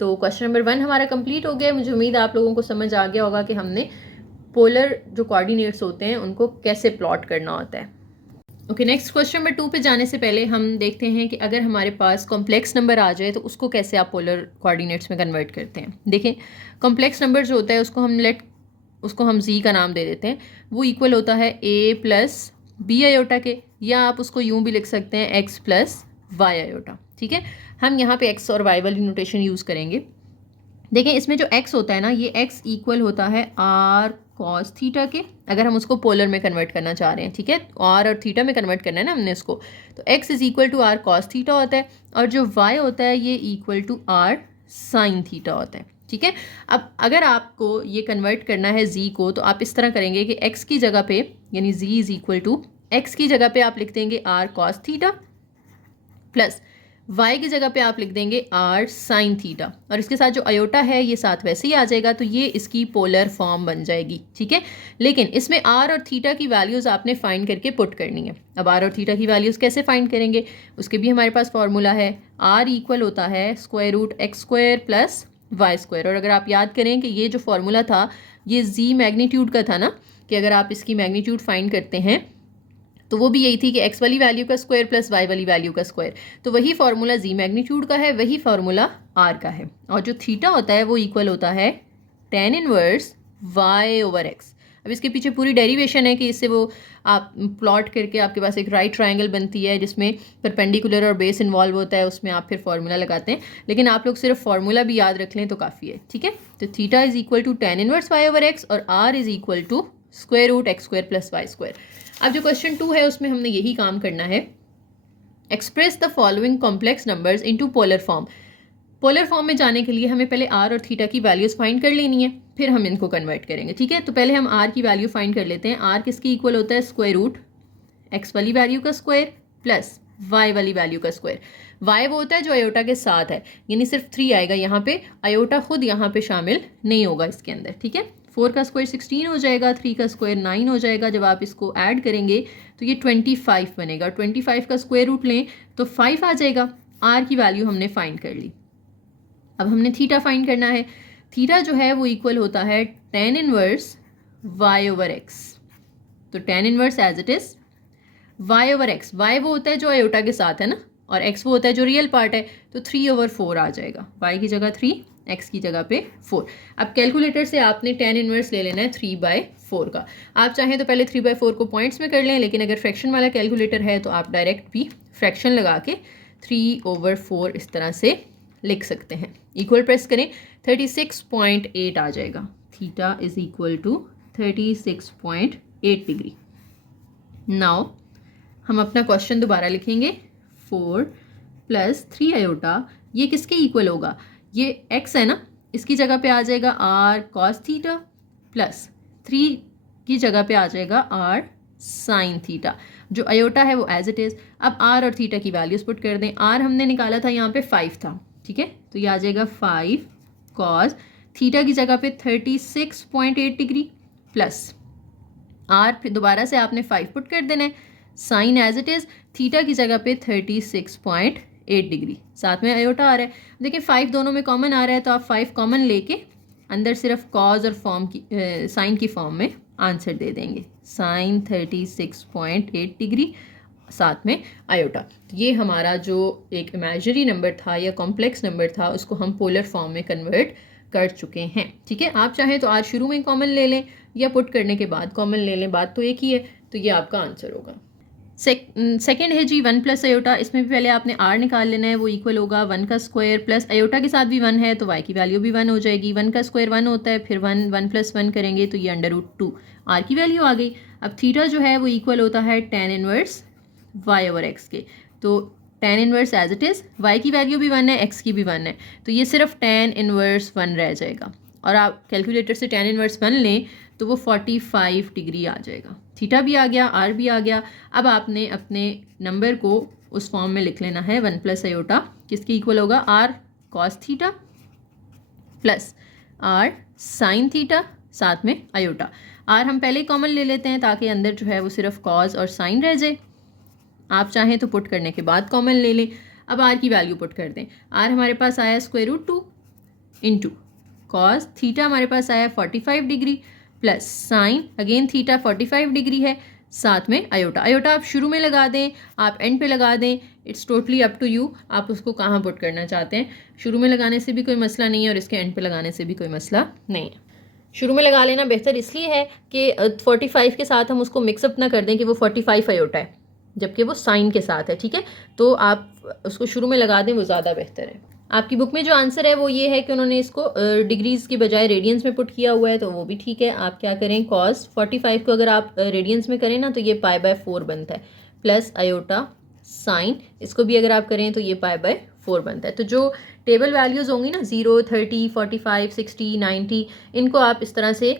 तो क्वेश्चन नंबर 1 हमारा कंप्लीट हो गया। मुझे उम्मीद है आप लोगों को समझ आ गया होगा कि हमने पोलर जो कोऑर्डिनेट्स होते हैं उनको कैसे प्लॉट करना होता है। ओके, नेक्स्ट क्वेश्चन नंबर 2 पे जाने से पहले हम देखते हैं कि अगर हमारे पास कॉम्प्लेक्स नंबर आ जाए तो उसको कैसे आप पोलर कोऑर्डिनेट्स में कन्वर्ट करते हैं। देखें, कॉम्प्लेक्स नंबर जो होता है उसको हम जी का नाम दे देते हैं। वो इक्वल होता है ए प्लस बी आयोटा के, या आप उसको यूँ भी लिख सकते हैं एक्स प्लस वाई आयोटा। ठीक है, हम यहाँ पे एक्स और वाई वाली नोटेशन यूज़ करेंगे। देखें, इसमें जो x होता है ना, ये x इक्वल होता है r cos थीटा के, अगर हम उसको पोलर में कन्वर्ट करना चाह रहे हैं। ठीक है, r और थीटा में कन्वर्ट करना है ना हमने इसको, तो x is equal to r cos theta होता है, और जो y होता है ये equal to r sin theta होता है। ठीक है, अब अगर आपको ये कन्वर्ट करना है z को, तो आप इस तरह करेंगे कि x की जगह पे, यानी z is equal to x की जगह पे आप लिख देंगे r cos theta, plus y की जगह पे आप लिख देंगे r sin थीटा, और इसके साथ जो अयोटा है ये साथ वैसे ही आ जाएगा, तो ये इसकी पोलर फॉर्म बन जाएगी। ठीक है, लेकिन इसमें r और थीटा की वैल्यूज़ आपने फाइंड करके पुट करनी है। अब r और थीटा की वैल्यूज़ कैसे फाइंड करेंगे, उसके भी हमारे पास फॉर्मूला है। r इक्वल होता है square root x square plus y square, और अगर आप याद करें कि ये जो फॉर्मूला था ये z मैग्नीट्यूड का था ना, कि अगर आप इसकी मैग्नीट्यूड फाइंड करते हैं तो वो भी यही थी कि x वाली वैल्यू का स्क्वायर प्लस y वाली वैल्यू का स्क्वायर, तो वही फार्मूला z मैग्नीट्यूड का है, वही फार्मूला r का है। और जो थीटा होता है वो इक्वल होता है tan inverse y over x। अब इसके पीछे पूरी डेरिवेशन है कि इससे वो आप प्लॉट करके आपके पास एक राइट ट्रायंगल बनती है जिसमें परपेंडिकुलर और बेस इन्वॉल्व होता है, उसमें आप फिर फार्मूला लगाते हैं। लेकिन आप लोग सिर्फ फार्मूला भी याद रख लें तो काफ़ी है। ठीक है, तो theta is equal to tan inverse y over x और r is equal to square root x square plus y square. अब जो क्वेश्चन 2 है उसमें हमने यही काम करना है। Express the following complex numbers into polar form. Polar form में जाने के लिए हमें पहले r और थीटा की वैल्यूज़ फाइंड कर लेनी है, फिर हम इनको कन्वर्ट करेंगे। ठीक है, तो पहले हम r की वैल्यू फाइंड कर लेते हैं। r किसकी इक्वल होता है स्क्वायर रूट x वाली वैल्यू का स्क्वायर प्लस y वाली वैल्यू का स्क्वायर। y वो होता है जो अयोटा के साथ है, यानी सिर्फ 3 आएगा यहाँ पे, अयोटा खुद यहाँ पे शामिल नहीं होगा इसके अंदर। ठीक है, 4 का स्क्वायर 16 हो जाएगा, 3 का स्क्वायर 9 हो जाएगा। जब आप इसको ऐड करेंगे तो ये 25 बनेगा। 25 का स्क्वायर रूट लें तो 5 आ जाएगा। r की वैल्यू हमने फाइंड कर ली। अब हमने थीटा फाइंड करना है। थीटा जो है वो इक्वल होता है tan inverse y over x। तो tan inverse as it is y over x, y वो होता है जो अयोटा के साथ है ना, और x वो होता है जो रियल पार्ट है, तो 3 ओवर 4 आ जाएगा। y की जगह 3, x की जगह पे 4। अब कैलकुलेटर से आपने tan इनवर्स ले लेना है 3/4 का। आप चाहें तो पहले 3/4 को पॉइंट्स में कर लें, लेकिन अगर फ्रैक्शन वाला कैलकुलेटर है तो आप डायरेक्ट भी फ्रैक्शन लगा के 3 ओवर 4 इस तरह से लिख सकते हैं। इक्वल प्रेस करें, 36.8 आ जाएगा। Theta is equal to 36.8 degree. Now हम अपना क्वेश्चन दोबारा लिखेंगे। 4 प्लस 3 आयोटा, ये किसके इक्वल होगा, ये x है ना, इसकी जगह पे आ जाएगा r cos थीटा प्लस 3 की जगह पे आ जाएगा r sin थीटा। जो अयोटा है वो एज इट इज़। अब r और थीटा की वैल्यूज पुट कर दें। r हमने निकाला था यहाँ पे 5 था। ठीक है, तो ये आ जाएगा 5 cos थीटा की जगह पे 36.8 डिग्री प्लस r, फिर दोबारा से आपने 5 पुट कर देना है, sine as it is, theta की जगह पे 36.8 डिग्री, साथ में अयोटा आ रहा है। देखिए 5 दोनों में कॉमन आ रहा है, तो आप 5 कॉमन लेके अंदर सिर्फ कॉज और फॉर्म की साइन की फॉर्म में आंसर दे देंगे। साइन 36.8 डिग्री साथ में आयोटा। ये हमारा जो एक इमेजिनरी नंबर था या कॉम्प्लेक्स नंबर था उसको हम पोलर फॉर्म में कन्वर्ट कर चुके हैं। ठीक है, आप चाहें तो आज शुरू में कॉमन ले लें या पुट करने के बाद कॉमन ले लें, बात तो एक ही है। तो ये आपका आंसर होगा। सेकेंड है जी 1 प्लस अयोटा। इसमें भी पहले आपने r निकाल लेना है, वो इक्वल होगा 1 का स्क्वायर प्लस अयोटा के साथ भी 1 है तो y की वैल्यू भी 1 हो जाएगी। 1 का स्क्वायर 1 होता है, फिर 1 प्लस 1 करेंगे तो ये अंडर रूट 2 r की वैल्यू आ गई। अब थीटा जो है वो इक्वल होता है tan inverse y over x के, तो tan inverse as it is, y की वैल्यू भी 1 है, x की भी 1 है, तो ये सिर्फ tan इनवर्स 1 रह जाएगा। और आप कैलकुलेटर से tan इनवर्स 1 लें तो वो 45 डिग्री आ जाएगा। थीटा भी आ गया, r भी आ गया। अब आपने अपने नंबर को उस फॉर्म में लिख लेना है। 1 प्लस अयोटा किसकी इक्वल होगा, r cos theta plus r sin theta साथ में अयोटा। r हम पहले ही कॉमन ले लेते हैं ताकि अंदर जो है वो सिर्फ cos और sin रह जाए। आप चाहें तो पुट करने के बाद कॉमन ले लें। अब r की वैल्यू पुट कर दें। r हमारे पास आया square root 2 into cos theta हमारे पास आया 45 degree plus sine again theta 45 degree है, साथ में आयोटा। आयोटा आप शुरू में लगा दें, आप एंड पे लगा दें, it's totally up to you, आप उसको कहाँ पुट करना चाहते हैं। शुरू में लगाने से भी कोई मसला नहीं है और इसके एंड पे लगाने से भी कोई मसला नहीं है। शुरू में लगा लेना बेहतर इसलिए है कि 45 के साथ हम उसको मिक्सअप ना कर दें कि वो 45 आयोटा है जबकि वो साइन के साथ है, ठीक है। तो आप उसको शुरू में लगा दें, वो ज़्यादा बेहतर है। आपकी बुक में जो आंसर है वो ये है कि उन्होंने इसको डिग्रीज की बजाय रेडियंस में पुट किया हुआ है, तो वो भी ठीक है। आप क्या करें, कॉस 45 को अगर आप रेडियंस में करें ना तो ये π/4 बनता है, प्लस आयोटा साइन इसको भी अगर आप करें तो ये π/4 बनता है। तो जो टेबल वैल्यूज़ होंगी ना 0, 30, 45, 60, 90, इनको आप इस तरह से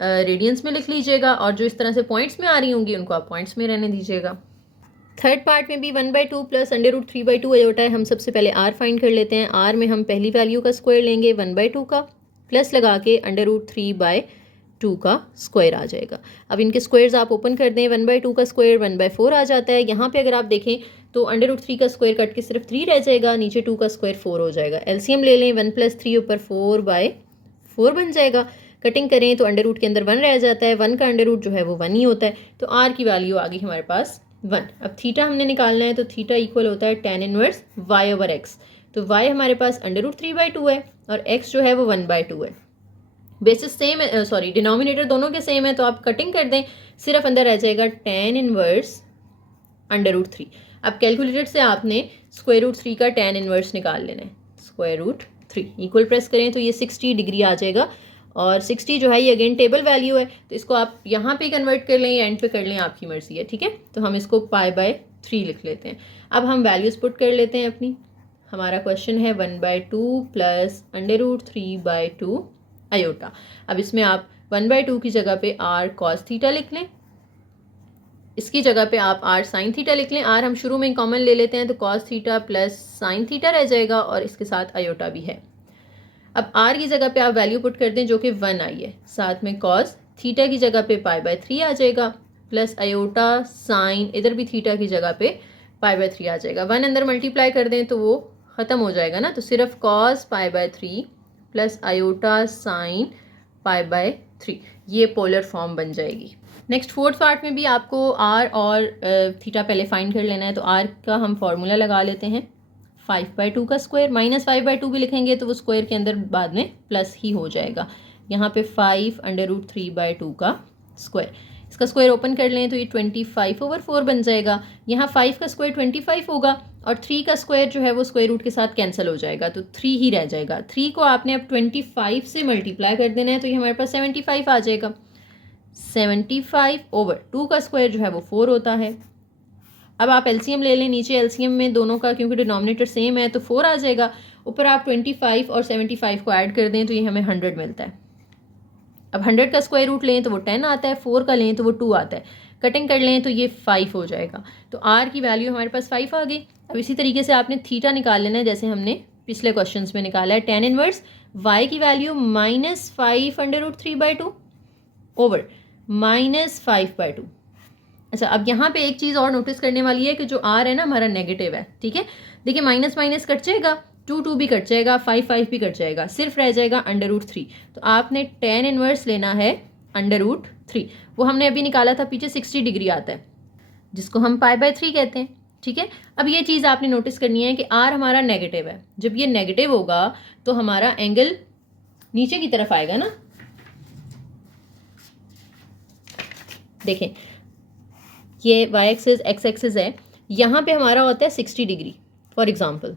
रेडियंस में लिख लीजिएगा और जो इस तरह से पॉइंट्स में आ रही होंगी उनको आप पॉइंट्स में रहने दीजिएगा। थर्ड पार्ट में भी 1/2 प्लस √3/2 आयोटा है। हम सबसे पहले r फाइंड कर लेते हैं। r में हम पहली वैल्यू का स्क्वायर लेंगे 1/2 का, प्लस लगा के √3/2 का स्क्वायर आ जाएगा। अब इनके स्क्वायर्स आप ओपन कर दें, 1/2 का स्क्वायर 1/4 आ जाता है। यहाँ पे अगर आप देखें तो √3 का स्क्वायर कट के सिर्फ 3 रह जाएगा, नीचे 2 का स्क्वायर 4 हो जाएगा। एलसीएम ले लें, 1 + 3 ऊपर 4/4 बन जाएगा। कटिंग करें तो अंडर रूट के अंदर 1 रह जाता है, 1 का अंडर रूट जो है वो 1 ही होता है। तो r की वैल्यू आ गई हमारे पास 1। अब थीटा हमने निकालना है, तो थीटा इक्वल होता है tan इनवर्स y/x। तो y हमारे पास √3/2 है और x जो है वो 1/2 है। बेसिस सेम है, सॉरी डिनोमिनेटर दोनों के सेम है, तो आप कटिंग कर दें, सिर्फ अंदर रह जाएगा tan इनवर्स √3। अब कैलकुलेटर से आपने √3 का tan इनवर्स निकाल लेना है। √3 इक्वल प्रेस करें तो ये 60 डिग्री आ जाएगा और 60 जो है ये अगेन टेबल वैल्यू है, तो इसको आप यहाँ पे कन्वर्ट कर लें या एंड पे कर लें, आपकी मर्जी है, ठीक है। तो हम इसको π/3 लिख लेते हैं। अब हम वैल्यूज पुट कर लेते हैं अपनी। हमारा क्वेश्चन है 1/2 प्लस √3/2 आयोटा। अब इसमें आप 1/2 की जगह पे r cos थीटा लिख लें, इसकी जगह पे आप r sin थीटा लिख लें। r हम शुरू में कॉमन ले लेते हैं, तो cos theta plus sin theta रह जाएगा और इसके साथ आयोटा भी है। अब r की जगह पे आप वैल्यू पुट कर दें जो कि 1 आई है, साथ में cos थीटा की जगह पे π/3 आ जाएगा, प्लस आयोटा साइन इधर भी थीटा की जगह पे π/3 आ जाएगा। 1 अंदर मल्टीप्लाई कर दें तो वो ख़त्म हो जाएगा ना, तो सिर्फ cos π/3 प्लस आयोटा साइन π/3 ये पोलर फॉर्म बन जाएगी। नेक्स्ट फोर्थ पार्ट में भी आपको r और थीटा पहले फाइंड कर लेना है, तो r का हम फॉर्मूला लगा लेते हैं। 5/2 का स्क्वायर, -5/2 भी लिखेंगे तो वो स्क्वायर के अंदर बाद में प्लस ही हो जाएगा। यहाँ पे 5 √3/2 का स्क्वायर, इसका स्क्वायर ओपन कर लें तो ये 25/4 बन जाएगा। यहाँ 5 का स्क्वायर 25 होगा और 3 का स्क्वायर जो है वो स्क्वायर रूट के साथ कैंसिल हो जाएगा, तो 3 ही रह जाएगा। 3 को आपने अब 25 से मल्टीप्लाई कर देना है, तो ये हमारे पास 75 आ जाएगा। 75/2 का स्क्वायर जो है वो 4 होता है। अब आप एलसीएम ले लें, नीचे एलसीएम में दोनों का क्योंकि डिनोमिनेटर सेम है तो 4 आ जाएगा। ऊपर आप 25 और 75 को ऐड कर दें तो ये हमें 100 मिलता है। अब 100 का स्क्वायर रूट लें तो वो 10 आता है, 4 का लें तो वो 2 आता है। कटिंग कर लें तो ये 5 हो जाएगा। तो r की वैल्यू हमारे पास 5 आ गई। अब इसी तरीके से आपने थीटा निकाल लेना है जैसे हमने पिछले क्वेश्चन में निकाला है। tan इनवर्स y की वैल्यू -5 √3/2 ओवर -5/2। अच्छा, अब यहाँ पे एक चीज़ और नोटिस करने वाली है कि जो r है ना हमारा नेगेटिव है, ठीक है। देखिए माइनस माइनस कट जाएगा, 2 भी कट जाएगा, 5 भी कट जाएगा, सिर्फ रह जाएगा √3। तो आपने tan इनवर्स लेना है √3। वो हमने अभी निकाला था पीछे 60 डिग्री आता है जिसको हम π/3 कहते हैं, ठीक है। अब ये चीज़ आपने नोटिस करनी है कि r हमारा नेगेटिव है। जब ये नेगेटिव होगा तो हमारा एंगल नीचे की तरफ आएगा ना। देखें ये y एक्सिस x एक्सिस है, यहाँ पे हमारा होता है 60 डिग्री। फॉर एग्जांपल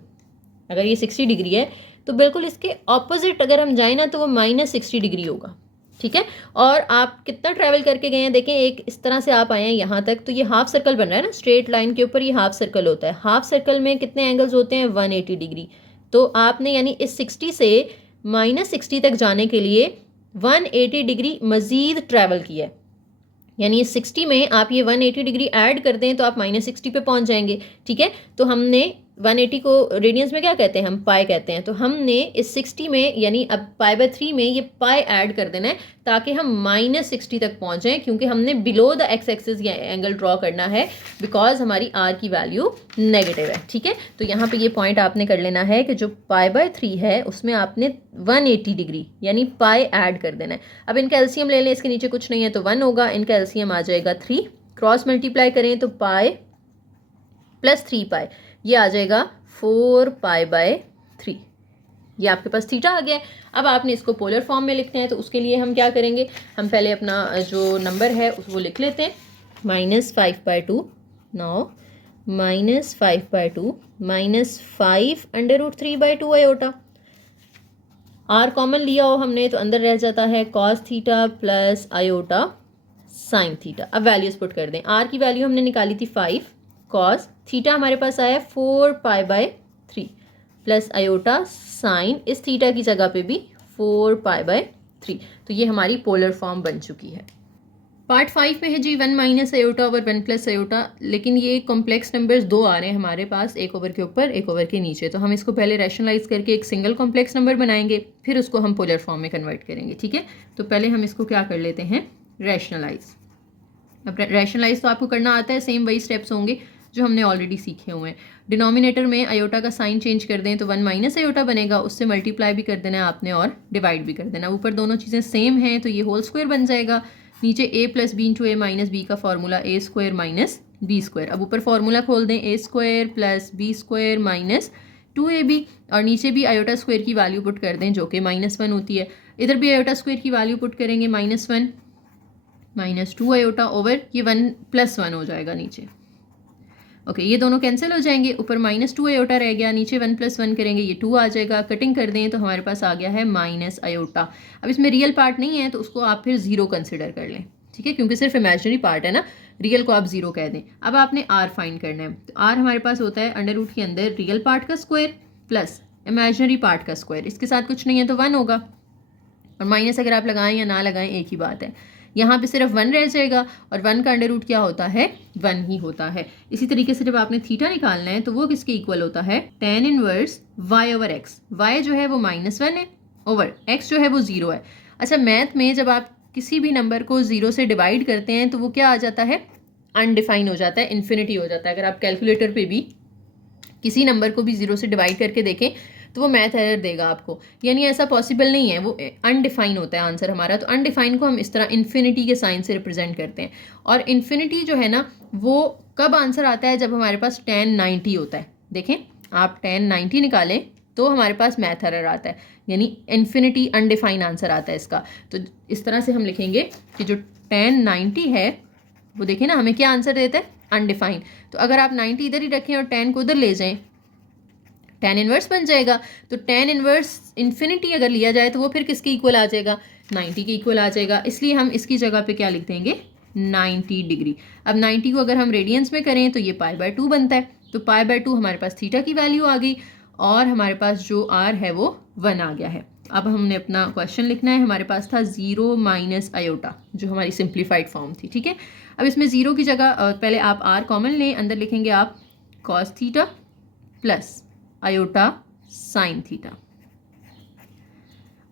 अगर ये 60 डिग्री है तो बिल्कुल इसके ऑपोजिट अगर हम जाएं ना तो वो -60 डिग्री होगा, ठीक है। और आप कितना ट्रैवल करके गए हैं, देखें एक इस तरह से आप आए हैं यहाँ तक, तो ये हाफ सर्कल बन रहा है ना, स्ट्रेट लाइन के ऊपर ये हाफ सर्कल होता है। हाफ सर्कल में कितने एंगल्स होते हैं, 180 डिग्री। तो आपने यानी इस 60 से -60 तक जाने के लिए 180 डिग्री मज़ीद ट्रैवल किया है। यानी इस 60 में आप ये 180 डिग्री ऐड कर दें तो आप -60 पे पहुंच जाएंगे, ठीक है। तो हमने 180 को रेडियंस में क्या कहते हैं, हम पाई कहते हैं। तो हमने इस 60 में यानी अब पाई/3 में ये पाई ऐड कर देना है ताकि हम -60 तक पहुंचें, क्योंकि हमने बिलो द एक्स एक्सिस ये एंगल ड्रॉ करना है बिकॉज हमारी आर की वैल्यू नेगेटिव है। ठीक है, तो यहाँ पे ये पॉइंट आपने कर लेना है कि जो पाई/3 है उसमें आपने 180 डिग्री यानी पाई ऐड कर देना है। अब इनका एलसीएम ले लें, इसके नीचे कुछ नहीं है तो 1 होगा, इनका एलसीएम आ जाएगा 3, क्रॉस मल्टीप्लाई करें तो पाई प्लस 3 पाई, ये आ जाएगा 4 पाई/3। ये आपके पास थीटा आ गया है। अब आपने इसको पोलर फॉर्म में लिखते हैं, तो उसके लिए हम क्या करेंगे, हम पहले अपना जो नंबर है वो लिख लेते हैं, -5/2। Now -5/2 -5√3/2 iota. आर कॉमन लिया हो हमने तो अंदर रह जाता है cos theta plus iota sine theta. अब वैल्यूज पुट कर दें, आर की वैल्यू हमने निकाली थी 5, कॉस थीटा हमारे पास आया 4 पाई/3 प्लस आयोटा साइन इस थीटा की जगह पे भी 4 पाई/3। तो ये हमारी पोलर फॉर्म बन चुकी है। पार्ट 5 में है जी 1 minus iota over 1 plus iota, लेकिन ये कॉम्प्लेक्स नंबर्स दो आ रहे हैं हमारे पास, एक ओवर के ऊपर एक ओवर के नीचे। तो हम इसको पहले रैशनलाइज करके एक सिंगल कॉम्प्लेक्स नंबर बनाएंगे, फिर उसको हम पोलर फॉर्म में कन्वर्ट करेंगे। ठीक है, तो पहले हम इसको क्या कर लेते हैं, रैशनलाइज। अब रैशनलाइज तो आपको करना आता है, सेम वही स्टेप्स होंगे जो हमने ऑलरेडी सीखे हुए हैं। डिनोमिनेटर में आयोटा का साइन चेंज कर दें तो 1 माइनस आयोटा बनेगा, उससे मल्टीप्लाई भी कर देना है आपने और डिवाइड भी कर देना। ऊपर दोनों चीज़ें सेम हैं तो ये होल स्क्वायर बन जाएगा। नीचे a plus B into A minus B का formula a square minus B square. अब ऊपर फॉर्मूला खोल दें, a square plus B square minus 2ab, और नीचे भी आयोटा स्क्वायर की वैल्यू पुट कर दें जो कि -1 होती है। इधर भी आयोटा स्क्वायर की वैल्यू पुट करेंगे, -1 -2 आयोटा ओवर ये 1 + 1 हो जाएगा नीचे। ओके, ये दोनों कैंसिल हो जाएंगे, ऊपर -2 आयोटा रह गया, नीचे 1 + 1 करेंगे ये 2 आ जाएगा। कटिंग कर दें तो हमारे पास आ गया है माइनस आयोटा। अब इसमें रियल पार्ट नहीं है तो उसको आप फिर 0 कंसिडर कर लें। ठीक है, क्योंकि सिर्फ इमेजिनरी पार्ट है ना, रियल को आप 0 कह दें। अब आपने आर फाइंड करना है, तो आर हमारे पास होता है अंडर रूट के अंदर रियल पार्ट का स्क्वायर प्लस इमेजिनरी पार्ट का स्क्वायर। इसके साथ कुछ नहीं है तो 1 होगा, और माइनस अगर आप लगाएं या ना लगाएं एक ही बात है। यहाँ पे सिर्फ 1 रह जाएगा, और 1 का अंडर रूट क्या होता है, 1 ही होता है। इसी तरीके से जब आपने थीटा निकालना है तो वो किसके इक्वल होता है, tan inverse y over x। y जो है वो -1 है ओवर x जो है वो 0 है। अच्छा, मैथ में जब आप किसी भी नंबर को 0 से डिवाइड करते हैं तो वो क्या आ जाता है, अनडिफाइन हो जाता है, इन्फिनिटी हो जाता है। अगर आप कैलकुलेटर पे भी किसी नंबर को भी 0 से डिवाइड करके देखें तो वो मैथ एरर देगा आपको, यानी ऐसा पॉसिबल नहीं है, वो अनडिफाइन होता है आंसर हमारा। तो अनडिफाइन को हम इस तरह इन्फिनिटी के साइन से रिप्रेजेंट करते हैं। और इन्फिनिटी जो है ना, वो कब आंसर आता है, जब हमारे पास tan 90 होता है। देखें, आप tan 90 निकालें तो हमारे पास मैथ एरर आता है, यानी इन्फिनिटी अनडिफाइन आंसर आता है इसका। तो इस तरह से हम लिखेंगे कि जो tan 90 है वो देखें ना हमें क्या आंसर देता है, अनडिफाइन। तो अगर आप 90 इधर ही रखें और 10 को उधर ले जाएं, tan इनवर्स बन जाएगा। तो tan इनवर्स इन्फिनिटी अगर लिया जाए तो वो फिर किसके इक्वल आ जाएगा, 90 के इक्वल आ जाएगा। इसलिए हम इसकी जगह पे क्या लिख देंगे, 90 डिग्री। अब 90 को अगर हम रेडियंस में करें तो ये पाई/2 बनता है। तो पाई/2 हमारे पास थीटा की वैल्यू आ गई, और हमारे पास जो आर है वो 1 आ गया है। अब हमने अपना क्वेश्चन लिखना है, हमारे पास था 0 माइनस आयोटा, जो हमारी सिंप्लीफाइड फॉर्म थी। ठीक है, अब इसमें 0 की जगह पहले आप आर कॉमन लें, अंदर लिखेंगे आप cos theta plus iota sine theta.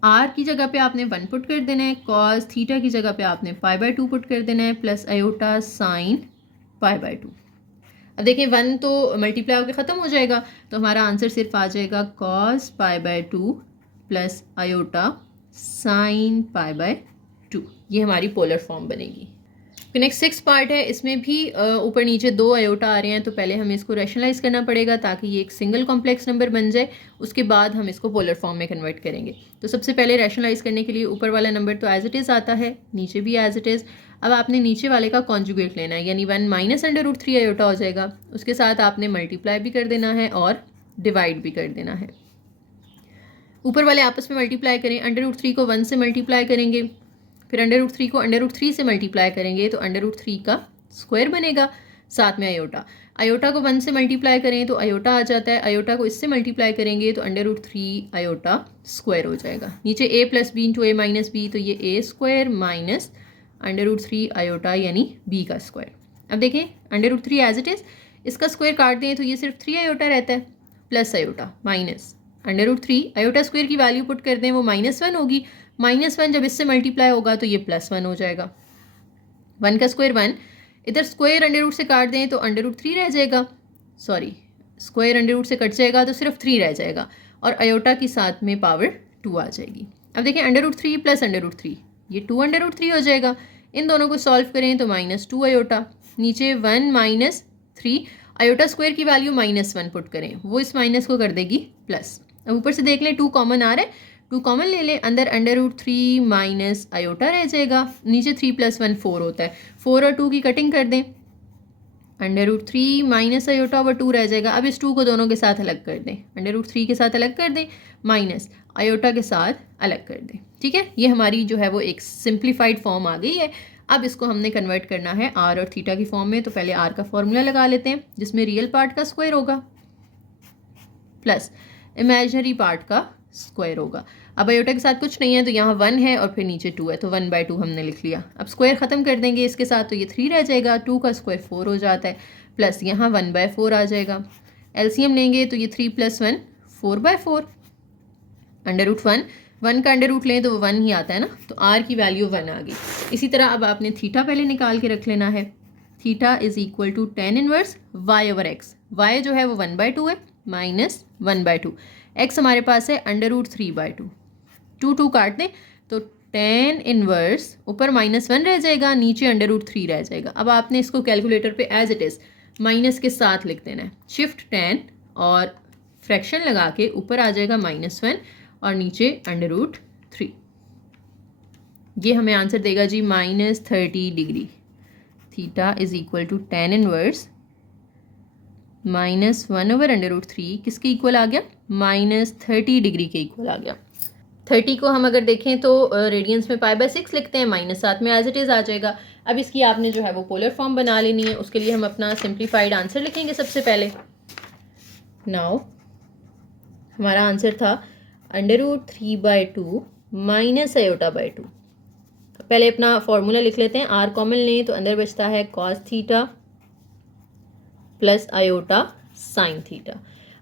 R की जगह पे आपने 1 पुट कर देना है, कॉस थीटा की जगह पे आपने पाई/2 पुट कर देना है, प्लस आयोटा साइन पाई/2। अब देखें 1 तो मल्टीप्लाई होकर ख़त्म हो जाएगा, तो हमारा आंसर सिर्फ आ जाएगा कॉस पाई/2 प्लस आयोटा साइन पाई/2। ये हमारी पोलर फॉर्म बनेगी। फिर नेक्स्ट 6 पार्ट है, इसमें भी ऊपर नीचे 2 आयोटा आ रहे हैं, तो पहले हमें इसको रैशनलाइज करना पड़ेगा ताकि ये एक सिंगल कॉम्प्लेक्स नंबर बन जाए। उसके बाद हम इसको पोलर फॉर्म में कन्वर्ट करेंगे। तो सबसे पहले रैशनलाइज करने के लिए ऊपर वाला नंबर तो एज इट इज़ आता है, नीचे भी एज इट इज़। अब आपने नीचे वाले का कॉन्जुगेट लेना है, यानी 1 माइनस अंडर रूट 3 आयोटा हो जाएगा। उसके साथ आपने मल्टीप्लाई भी कर देना है और डिवाइड भी कर देना है। ऊपर वाले आपस में मल्टीप्लाई करें, अंडर रूट 3 को 1 से मल्टीप्लाई करेंगे, फिर अंडर रूट 3 को अंडर रूट 3 से मल्टीप्लाई करेंगे तो अंडर रूट 3 का स्क्वायर बनेगा, साथ में आयोटा। आयोटा को 1 से मल्टीप्लाई करें तो आयोटा आ जाता है, आयोटा को इससे मल्टीप्लाई करेंगे तो अंडर रूट 3 आयोटा स्क्वायर हो जाएगा। नीचे a plus B into A minus b, तो ये a square minus under root 3 iota यानी b का स्क्वायर। अब देखें under root 3 as it is, इसका स्क्वायर काट दें तो ये सिर्फ 3 आयोटा रहता है, plus iota minus √3 iota square की वैल्यू पुट कर दें, वो -1 होगी। -1 जब इससे मल्टीप्लाई होगा तो ये +1 हो जाएगा। 1 का स्क्वायर 1, इधर स्क्वायर अंडर रूट से काट दें तो √3 रह जाएगा, सॉरी स्क्वायर अंडर रूट से कट जाएगा तो सिर्फ 3 रह जाएगा और आयोटा की साथ में पावर 2 आ जाएगी। अब देखें √3 प्लस √3, ये 2 √3 हो जाएगा। इन दोनों को सॉल्व करें तो -2 आयोटा, नीचे 1 - 3 आयोटा स्क्वायर की वैल्यू -1 पुट करें, वो इस माइनस को कर देगी प्लस। अब ऊपर से देख लें 2 कॉमन आ रहा है, 2 कॉमन ले लें, अंदर √3 माइनस आयोटा रह जाएगा, नीचे 3 + 1 4 होता है, 4 और 2 की कटिंग कर दें, √3 माइनस आयोटा ओवर 2 रह जाएगा। अब इस 2 को दोनों के साथ अलग कर दें, √3 के साथ अलग कर दें, माइनस आयोटा के साथ अलग कर दें। ठीक है, ये हमारी जो है वो एक सिंप्लीफाइड फॉर्म आ गई है। अब इसको हमने कन्वर्ट करना है आर और थीटा की फॉर्म में, तो पहले आर का फॉर्मूला लगा लेते हैं जिसमें रियल पार्ट का स्क्वायर होगा प्लस इमेजिनरी पार्ट का स्क्वायर होगा। अब आयोटा के साथ कुछ नहीं है तो यहाँ 1 है और फिर नीचे 2 है, तो 1/2 हमने लिख लिया। अब स्क्वायर ख़त्म कर देंगे इसके साथ, तो ये 3 रह जाएगा, 2 का स्क्वायर 4 हो जाता है, प्लस यहाँ 1/4 आ जाएगा। एलसीएम लेंगे तो ये 3 + 1 4/4, √1 1 का अंडर रूट लें तो वो 1 ही आता है ना, तो आर की वैल्यू 1 आ गई। इसी तरह अब आपने थीटा पहले निकाल के रख लेना है। Theta is equal to tan inverse y/x, y जो है वो 1/2 है माइनस 1/2, x हमारे पास है √3/2, 2 काट दें तो tan इनवर्स ऊपर -1 रह जाएगा, नीचे √3 रह जाएगा। अब आपने इसको कैलकुलेटर पे एज इट इज़ माइनस के साथ लिख देना है, शिफ्ट tan और फ्रैक्शन लगा के ऊपर आ जाएगा -1 और नीचे √3। ये हमें आंसर देगा जी -30 degree. Theta is equal to tan inverse -1/√3 किसके इक्वल आ गया, -30 डिग्री के इक्वल आ गया। 30 को हम अगर देखें तो रेडियंस में π/6 लिखते हैं, -7 में एज इट इज़ आ जाएगा। अब इसकी आपने जो है वो पोलर फॉर्म बना लेनी है, उसके लिए हम अपना सिंप्लीफाइड आंसर लिखेंगे सबसे पहले। नाउ हमारा आंसर था √3/2 माइनस आयोटा/2। पहले अपना फॉर्मूला लिख लेते हैं, आर कॉमन लें तो अंदर बचता है cos theta plus iota sine theta.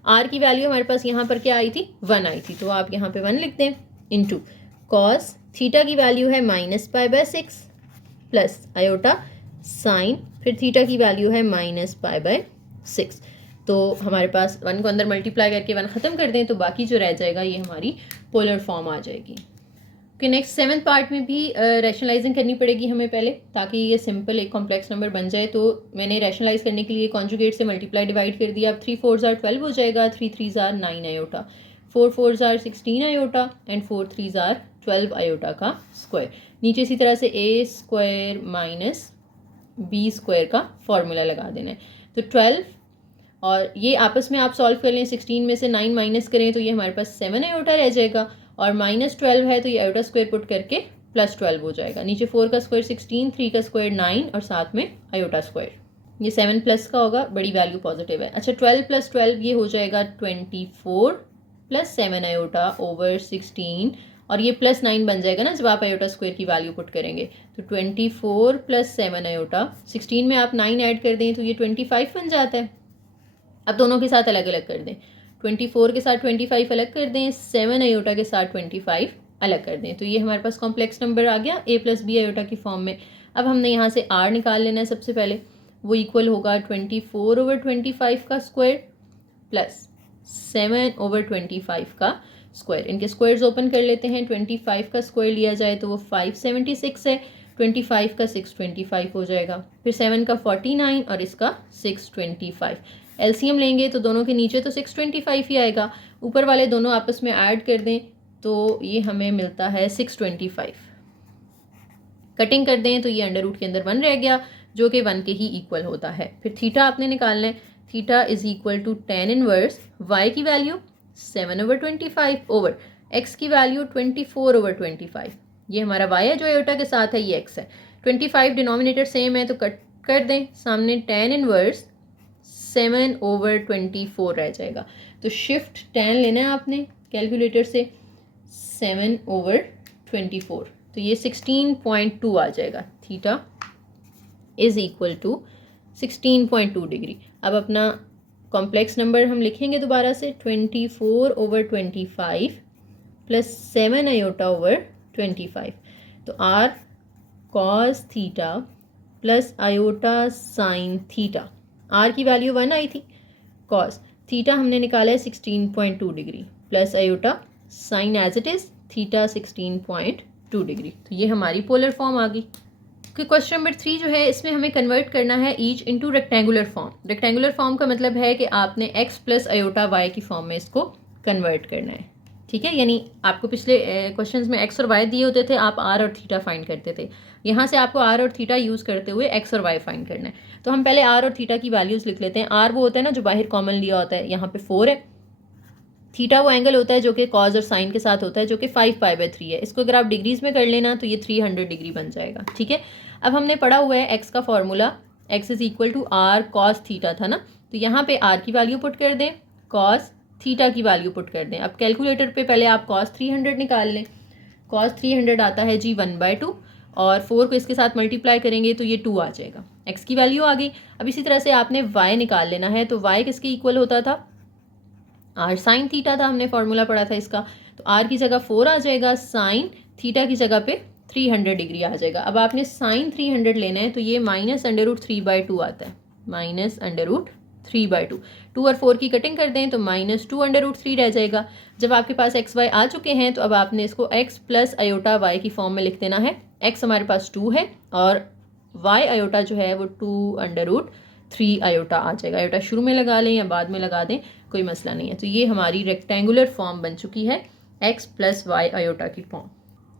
R की वैल्यू हमारे पास यहाँ पर क्या आई थी, 1 आई थी, तो आप यहाँ पे 1 लिख दें, इंटू cos थीटा की वैल्यू है -π/6 प्लस आयोटा साइन, फिर थीटा की वैल्यू है -π/6। तो हमारे पास 1 को अंदर मल्टीप्लाई करके 1 ख़त्म कर दें तो बाकी जो रह जाएगा ये हमारी पोलर फॉर्म आ जाएगी। ओके, नेक्स्ट 7th पार्ट में भी रैशनलाइजिंग करनी पड़ेगी हमें पहले, ताकि ये सिंपल एक कॉम्प्लेक्स नंबर बन जाए। तो मैंने रैशनलाइज करने के लिए कॉन्जुगेट से मल्टीप्लाई डिवाइड कर दिया। अब 3 4s are 12 हो जाएगा, 3 3s are 9 iota, 4 4s are 16 iota and 4 3s are 12 iota का स्क्वायर। नीचे इसी तरह से a² माइनस b² का फॉर्मूला लगा देना है। तो 12 और ये आपस में आप सॉल्व कर लें, 16 में से 9 माइनस करें तो ये हमारे पास 7 आयोटा रह जाएगा, और -12 है तो ये आयोटा स्क्वायर पुट करके +12 हो जाएगा। नीचे 4 का स्क्वायर 16, 3 का स्क्वायर 9 और साथ में आयोटा स्क्वायर, ये 7 प्लस का होगा, बड़ी वैल्यू पॉजिटिव है। अच्छा, 12 + 12 ये हो जाएगा 24 + 7 आयोटा ओवर 16, और ये +9 बन जाएगा ना जब आप आयोटा स्क्वायर की वैल्यू पुट करेंगे। तो 24 + 7 आयोटा, 16 में आप 9 ऐड कर दें तो ये 25 बन जाता है। अब दोनों के साथ अलग अलग कर दें, 24 के साथ 25 अलग कर दें, 7 आयोटा के साथ 25 अलग कर दें, तो ये हमारे पास कॉम्प्लेक्स नंबर आ गया a + b आयोटा की फॉर्म में। अब हमने यहाँ से r निकाल लेना है सबसे पहले, वो इक्वल होगा 24/25 का स्क्वायर प्लस 7/25 का स्क्वायर। इनके स्क्वायर्स ओपन कर लेते हैं, 25 का स्क्वायर लिया जाए तो वो 576 है, 25 का 625 हो जाएगा, फिर 7 का 49 और इसका 625। एलसीएम लेंगे तो दोनों के नीचे तो 625 ही आएगा, ऊपर वाले दोनों आपस में ऐड कर दें तो ये हमें मिलता है 625। कटिंग कर दें तो ये अंडर रूट के अंदर 1 रह गया जो कि 1 के ही इक्वल होता है। फिर थीटा आपने निकालना है, theta is equal to tan inverse y की वैल्यू 7/25 ओवर x की वैल्यू 24/25। ये हमारा y है जो आयोटा के साथ है, ये x है। 25 डिनोमिनेटर सेम है तो कट कर दें, सामने tan इनवर्स 7/24 रह जाएगा। तो शिफ्ट tan लेना है आपने कैलकुलेटर से, 7/24, तो ये 16.2 आ जाएगा। Theta is equal to 16.2 degree. अब अपना कॉम्प्लेक्स नंबर हम लिखेंगे दोबारा से 24/25 प्लस 7 आयोटा ओवर 25। तो r cos theta plus iota sine theta, r की वैल्यू 1 आई थी, कॉस थीटा हमने निकाला है 16.2 degree plus iota sine as it is theta 16.2 degree. तो ये हमारी पोलर फॉर्म आ गई। कि क्वेश्चन नंबर 3 जो है इसमें हमें कन्वर्ट करना है each into rectangular form. Rectangular form का मतलब है कि आपने x प्लस आयोटा y की फॉर्म में इसको कन्वर्ट करना है, ठीक है। यानी आपको पिछले क्वेश्चंस में x और y दिए होते थे, आप r और थीटा फाइंड करते थे, यहाँ से आपको r और थीटा यूज़ करते हुए x और y फाइंड करना है। तो हम पहले r और थीटा की वैल्यूज़ लिख लेते हैं। r वो होता है ना जो बाहर कॉमन लिया होता है, यहाँ पे 4 है। थीटा वो एंगल होता है जो कि कॉज और साइन के साथ होता है, जो कि 5π/3 है। इसको अगर आप डिग्रीज में कर लेना तो ये 300 डिग्री बन जाएगा, ठीक है। अब हमने पढ़ा हुआ है x का formula, x is equal to r cos theta था ना, तो यहाँ पे r की वैल्यू पुट कर दें, कॉस थीटा की वैल्यू पुट कर दें। अब कैलकुलेटर पे पहले आप कॉस 300 निकाल लें। कॉस 300 आता है जी 1/2 और 4 को इसके साथ मल्टीप्लाई करेंगे तो ये 2 आ जाएगा। x की वैल्यू आ गई। अब इसी तरह से आपने y निकाल लेना है, तो y किसके इक्वल होता था, आर साइन थीटा था, हमने फॉर्मूला पढ़ा था इसका। तो आर की जगह 4 आ जाएगा, साइन थीटा की जगह पे 300 डिग्री आ जाएगा। अब आपने साइन 300 लेना है तो ये -√3/2 आता है, -√3/2। 2 और 4 की कटिंग कर दें तो -2√3 रह जाएगा। जब आपके पास एक्स वाई आ चुके हैं तो अब आपने इसको x प्लस आयोटा वाई की फॉर्म में लिख देना है। x हमारे पास 2 है और y आयोटा जो है वो 2√3 आयोटा आ जाएगा। आयोटा शुरू में लगा लें या बाद में लगा दें, कोई मसला नहीं है। तो ये हमारी रेक्टेंगुलर फॉर्म बन चुकी है x प्लस वाई आयोटा की फॉर्म।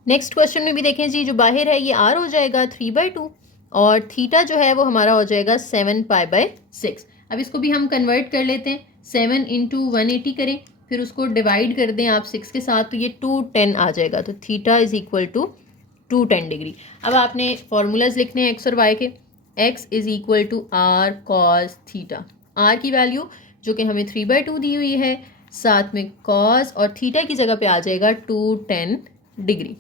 नेक्स्ट क्वेश्चन में भी देखें जी, जो बाहर है ये r हो जाएगा 3/2 और थीटा जो है वो हमारा हो जाएगा 7π/6। अब इसको भी हम कन्वर्ट कर लेते हैं, 7 × 180 करें, फिर उसको डिवाइड कर दें आप 6 के साथ, तो ये 210 आ जाएगा। तो theta is equal to 210 degree. अब आपने फॉर्मूलाज लिखने हैं x और y के। x is equal to r cos theta, r की वैल्यू जो कि हमें 3/2 दी हुई है, साथ में कॉस और थीटा की जगह पे आ जाएगा 210 degree.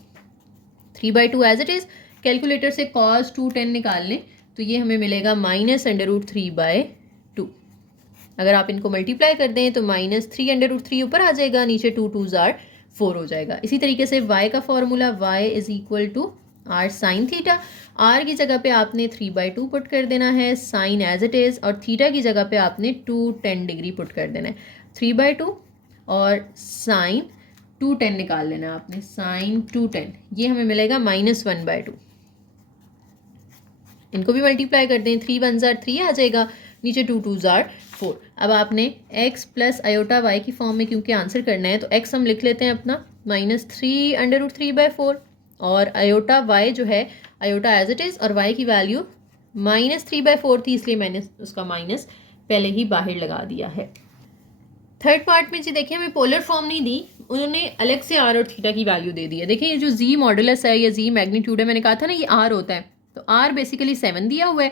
3/2 as it is. Calculator से कॉस 210 निकाल लें तो ये हमें मिलेगा -√3/2। अगर आप इनको मल्टीप्लाई कर दें तो -3√3 ऊपर आ जाएगा, नीचे 2 2s are 4 हो जाएगा। इसी तरीके से y का formula y is equal to r sine theta. r की जगह पे आपने 3/2 पुट कर देना है, साइन एज इट इज़, और थीटा की जगह पे आपने 210 डिग्री पुट कर देना है। 3/2 और साइन 210 निकाल लेना है आपने, साइन 210 ये हमें मिलेगा -1/2। इनको भी मल्टीप्लाई कर दें, 3 1s are 3 आ जाएगा, नीचे 2 2s are 4। अब आपने x प्लस आयोटा y की फॉर्म में क्योंकि आंसर करना है तो x हम लिख लेते हैं अपना -3√3/4 और आयोटा y जो है आयोटा एज इट इज़, और y की वैल्यू -3/4 थी इसलिए मैंने उसका माइनस पहले ही बाहर लगा दिया है। थर्ड पार्ट में जी देखिए हमें पोलर फॉर्म नहीं दी, उन्होंने अलग से r और थीटा की वैल्यू दे दी है। देखिए ये जो z मॉडुलस है या z मैग्नीट्यूड है, मैंने कहा था ना ये r होता है, तो r बेसिकली 7 दिया हुआ है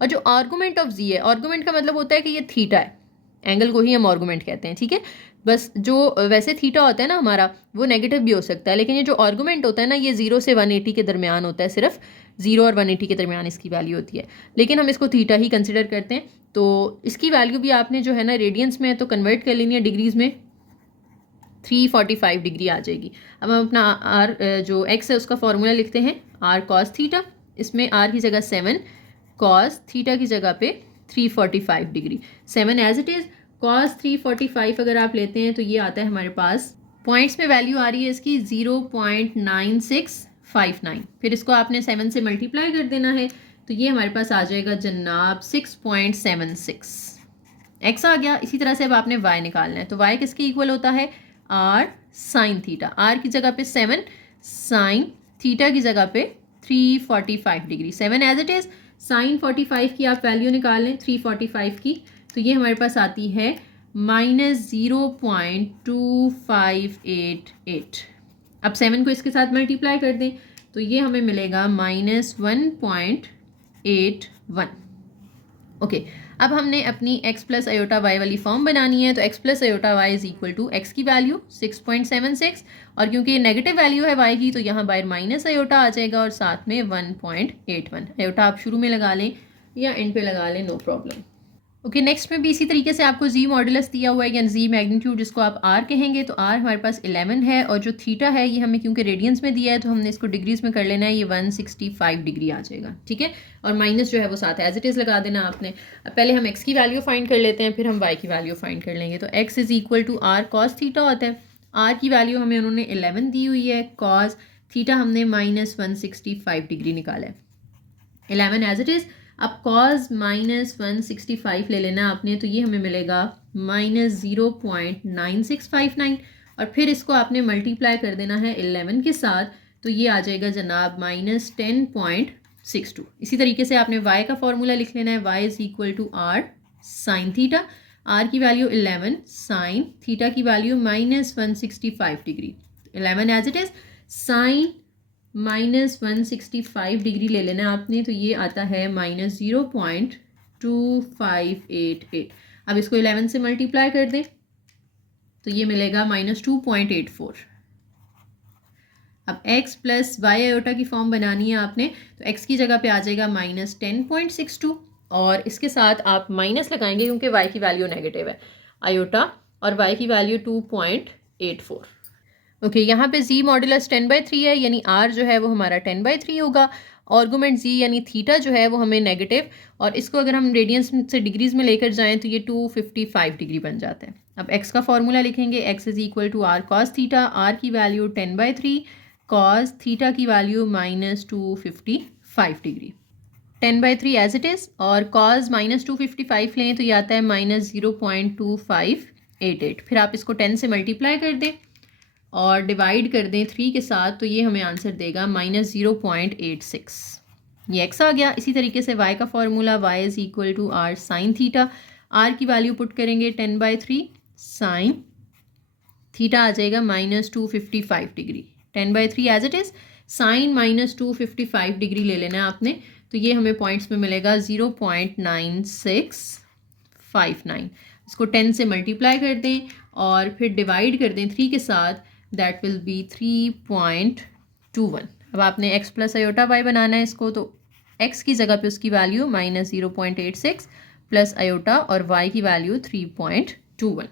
और जो आर्गूमेंट ऑफ z है, आर्गूमेंट का मतलब होता है कि ये थीटा है, एंगल को ही हम आर्गूमेंट कहते हैं, ठीक है। बस जो वैसे थीटा होता है ना हमारा वो नेगेटिव भी हो सकता है, लेकिन ये जो आर्गूमेंट होता है ना ये 0 से 180 के दरमियान होता है, सिर्फ 0 और 180 के दरमियान इसकी वैल्यू होती है, लेकिन हम इसको थीटा ही कंसिडर करते हैं। तो इसकी वैल्यू भी आपने जो है ना रेडियंस में तो कन्वर्ट कर लेनी है, डिग्रीज में 345 डिग्री आ जाएगी। अब हम अपना आर जो एक्स है उसका फॉर्मूला लिखते हैं, आर कॉस थीटा, इसमें आर की जगह 7, कॉस थीटा की जगह पे 345 degree, 7 as it is. Cos 345 अगर आप लेते हैं तो ये आता है हमारे पास, पॉइंट्स में वैल्यू आ रही है इसकी 0.9659, फिर इसको आपने 7 से मल्टीप्लाई कर देना है तो ये हमारे पास आ जाएगा जनाब 6.76 एक्स आ गया। इसी तरह से अब आपने y निकालना है, तो y किसके इक्वल होता है, r साइन थीटा, r की जगह पे 7, साइन थीटा की जगह पे 345 degree, 7 as it is. Sine 45 की आप वैल्यू निकाल लें 345 की, तो ये हमारे पास आती है -0.2588। अब 7 को इसके साथ मल्टीप्लाई कर दें तो ये हमें मिलेगा -1.81। ओके, अब हमने अपनी x प्लस आयोटा y वाली फॉर्म बनानी है, तो x plus iota y is equal to x की वैल्यू 6.76 और क्योंकि ये नेगेटिव वैल्यू है y की तो यहाँ बाहर माइनस आयोटा आ जाएगा और साथ में 1.81। आयोटा आप शुरू में लगा लें या एंड पे लगा लें, नो प्रॉब्लम। ओके, नेक्स्ट में भी इसी तरीके से आपको जी मॉडुलस दिया हुआ है या जी मैग्नीट्यूड, जिसको आप आर कहेंगे। तो आर हमारे पास 11 है और जो थीटा है ये हमें क्योंकि रेडियंस में दिया है तो हमने इसको डिग्रीज में कर लेना है, ये 165 डिग्री आ जाएगा, ठीक है। और माइनस जो है वो साथ एज इट इज़ लगा देना आपने। अब पहले हम एक्स की वैल्यू फाइंड कर लेते हैं, फिर हम वाई की वैल्यू फाइंड कर लेंगे। तो x is equal to r cos theta होता है। आर की वैल्यू हमें उन्होंने 11 दी हुई है, कॉस थीटा हमने -165 डिग्री निकाला है, 11 एज इट इज़। अब cos -165 ले लेना आपने, तो ये हमें मिलेगा -0.9659 और फिर इसको आपने मल्टीप्लाई कर देना है 11 के साथ, तो ये आ जाएगा जनाब -10.62। इसी तरीके से आपने y का फॉर्मूला लिख लेना है, y is equal to r sine theta. r की वैल्यू 11, साइन थीटा की value -165 degree, 11 as it is. Sine -165 degree ले लेना है आपने, तो ये आता है -0.2588। अब इसको 11 से मल्टीप्लाई कर दें तो ये मिलेगा -2.84। अब x प्लस वाई आयोटा की फॉर्म बनानी है आपने, तो x की जगह पे आ जाएगा -10.62 और इसके साथ आप माइनस लगाएंगे क्योंकि y की वैल्यू नेगेटिव है, आयोटा और y की वैल्यू 2.84। ओके, यहाँ पे z मॉडुलस 10/3 है, यानी r जो है वो हमारा 10/3 होगा। आर्गूमेंट z यानी थीटा जो है वो हमें नेगेटिव, और इसको अगर हम रेडियंस से डिग्रीज में लेकर जाएं तो ये 255 डिग्री बन जाता है। अब x का फॉर्मूला लिखेंगे, x is equal to r cos theta, r की वैल्यू 10/3, cos थीटा की value -255 degree, 10/3 as it is. और cos -255 लें तो ये आता है -0.2588। फिर आप इसको 10 से मल्टीप्लाई कर दें और डिवाइड कर दें 3 के साथ, तो ये हमें आंसर देगा -0.86। ये x आ गया। इसी तरीके से y का formula, y is equal to r sine theta, r की वैल्यू पुट करेंगे 10/3, साइन थीटा आ जाएगा -255 degree, 10/3 as it is. Sine -255 degree ले लेना है आपने, तो ये हमें पॉइंट्स में मिलेगा 0.9659। इसको 10 से मल्टीप्लाई कर दें और फिर डिवाइड कर दें 3 के साथ, दैट विल बी 3.21। अब आपने x प्लस आयोटा y बनाना है इसको, तो x की जगह पे उसकी वैल्यू -0.86 प्लस आयोटा और y की वैल्यू 3.21।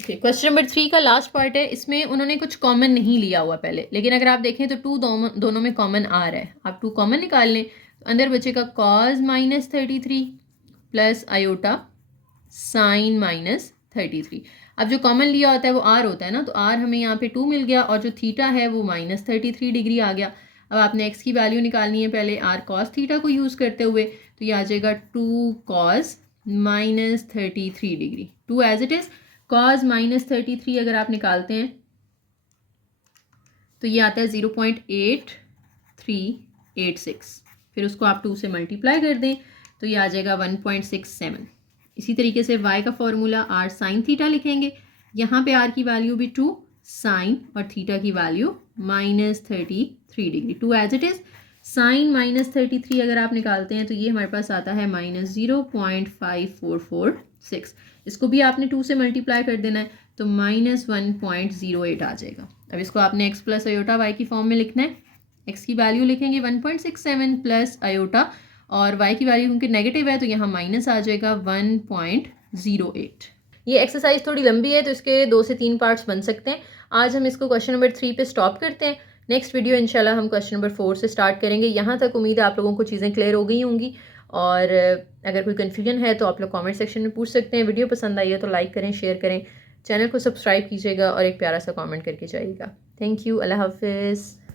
ओके, क्वेश्चन नंबर 3 का लास्ट पार्ट है। इसमें उन्होंने कुछ कॉमन नहीं लिया हुआ पहले, लेकिन अगर आप देखें तो 2 दोनों में कॉमन आ रहा है। आप 2 कॉमन निकाल लें तो अंदर बचेगा cos -33 प्लस आयोटा साइन -33। अब जो कॉमन लिया होता है वो r होता है ना, तो r हमें यहाँ पे 2 मिल गया और जो थीटा है वो -33 डिग्री आ गया। अब आपने x की वैल्यू निकालनी है पहले r cos थीटा को यूज़ करते हुए, तो ये आ जाएगा 2 cos -33 degree, 2 as it is. cos -33 अगर आप निकालते हैं तो ये आता है 0.8386, फिर उसको आप 2 से मल्टीप्लाई कर दें तो ये आ जाएगा 1.67। इसी तरीके से y का फॉर्मूला r साइन थीटा लिखेंगे, यहाँ पे r की वैल्यू भी 2, साइन और थीटा की value -33 degree, 2 as it is. Sine -33 अगर आप निकालते हैं तो ये हमारे पास आता है -0.5446। इसको भी आपने 2 से मल्टीप्लाई कर देना है तो -1.08 आ जाएगा। अब इसको आपने x प्लस आयोटा y की फॉर्म में लिखना है। x की वैल्यू लिखेंगे 1.67 प्लस आयोटा और y की वैल्यू क्योंकि नेगेटिव है तो यहाँ माइनस आ जाएगा 1.08। ये एक्सरसाइज थोड़ी लंबी है तो इसके 2 से 3 पार्ट्स बन सकते हैं। आज हम इसको क्वेश्चन नंबर 3 पे स्टॉप करते हैं। नेक्स्ट वीडियो इंशाल्लाह हम क्वेश्चन नंबर 4 से स्टार्ट करेंगे। यहाँ तक उम्मीद है आप लोगों को चीज़ें क्लियर हो गई होंगी, और अगर कोई कन्फ्यूजन है तो आप लोग कमेंट सेक्शन में पूछ सकते हैं। वीडियो पसंद आई है तो लाइक करें, शेयर करें, चैनल को सब्सक्राइब कीजिएगा और एक प्यारा सा कमेंट करके जाइएगा। थैंक यू, अल्लाह हाफिज़।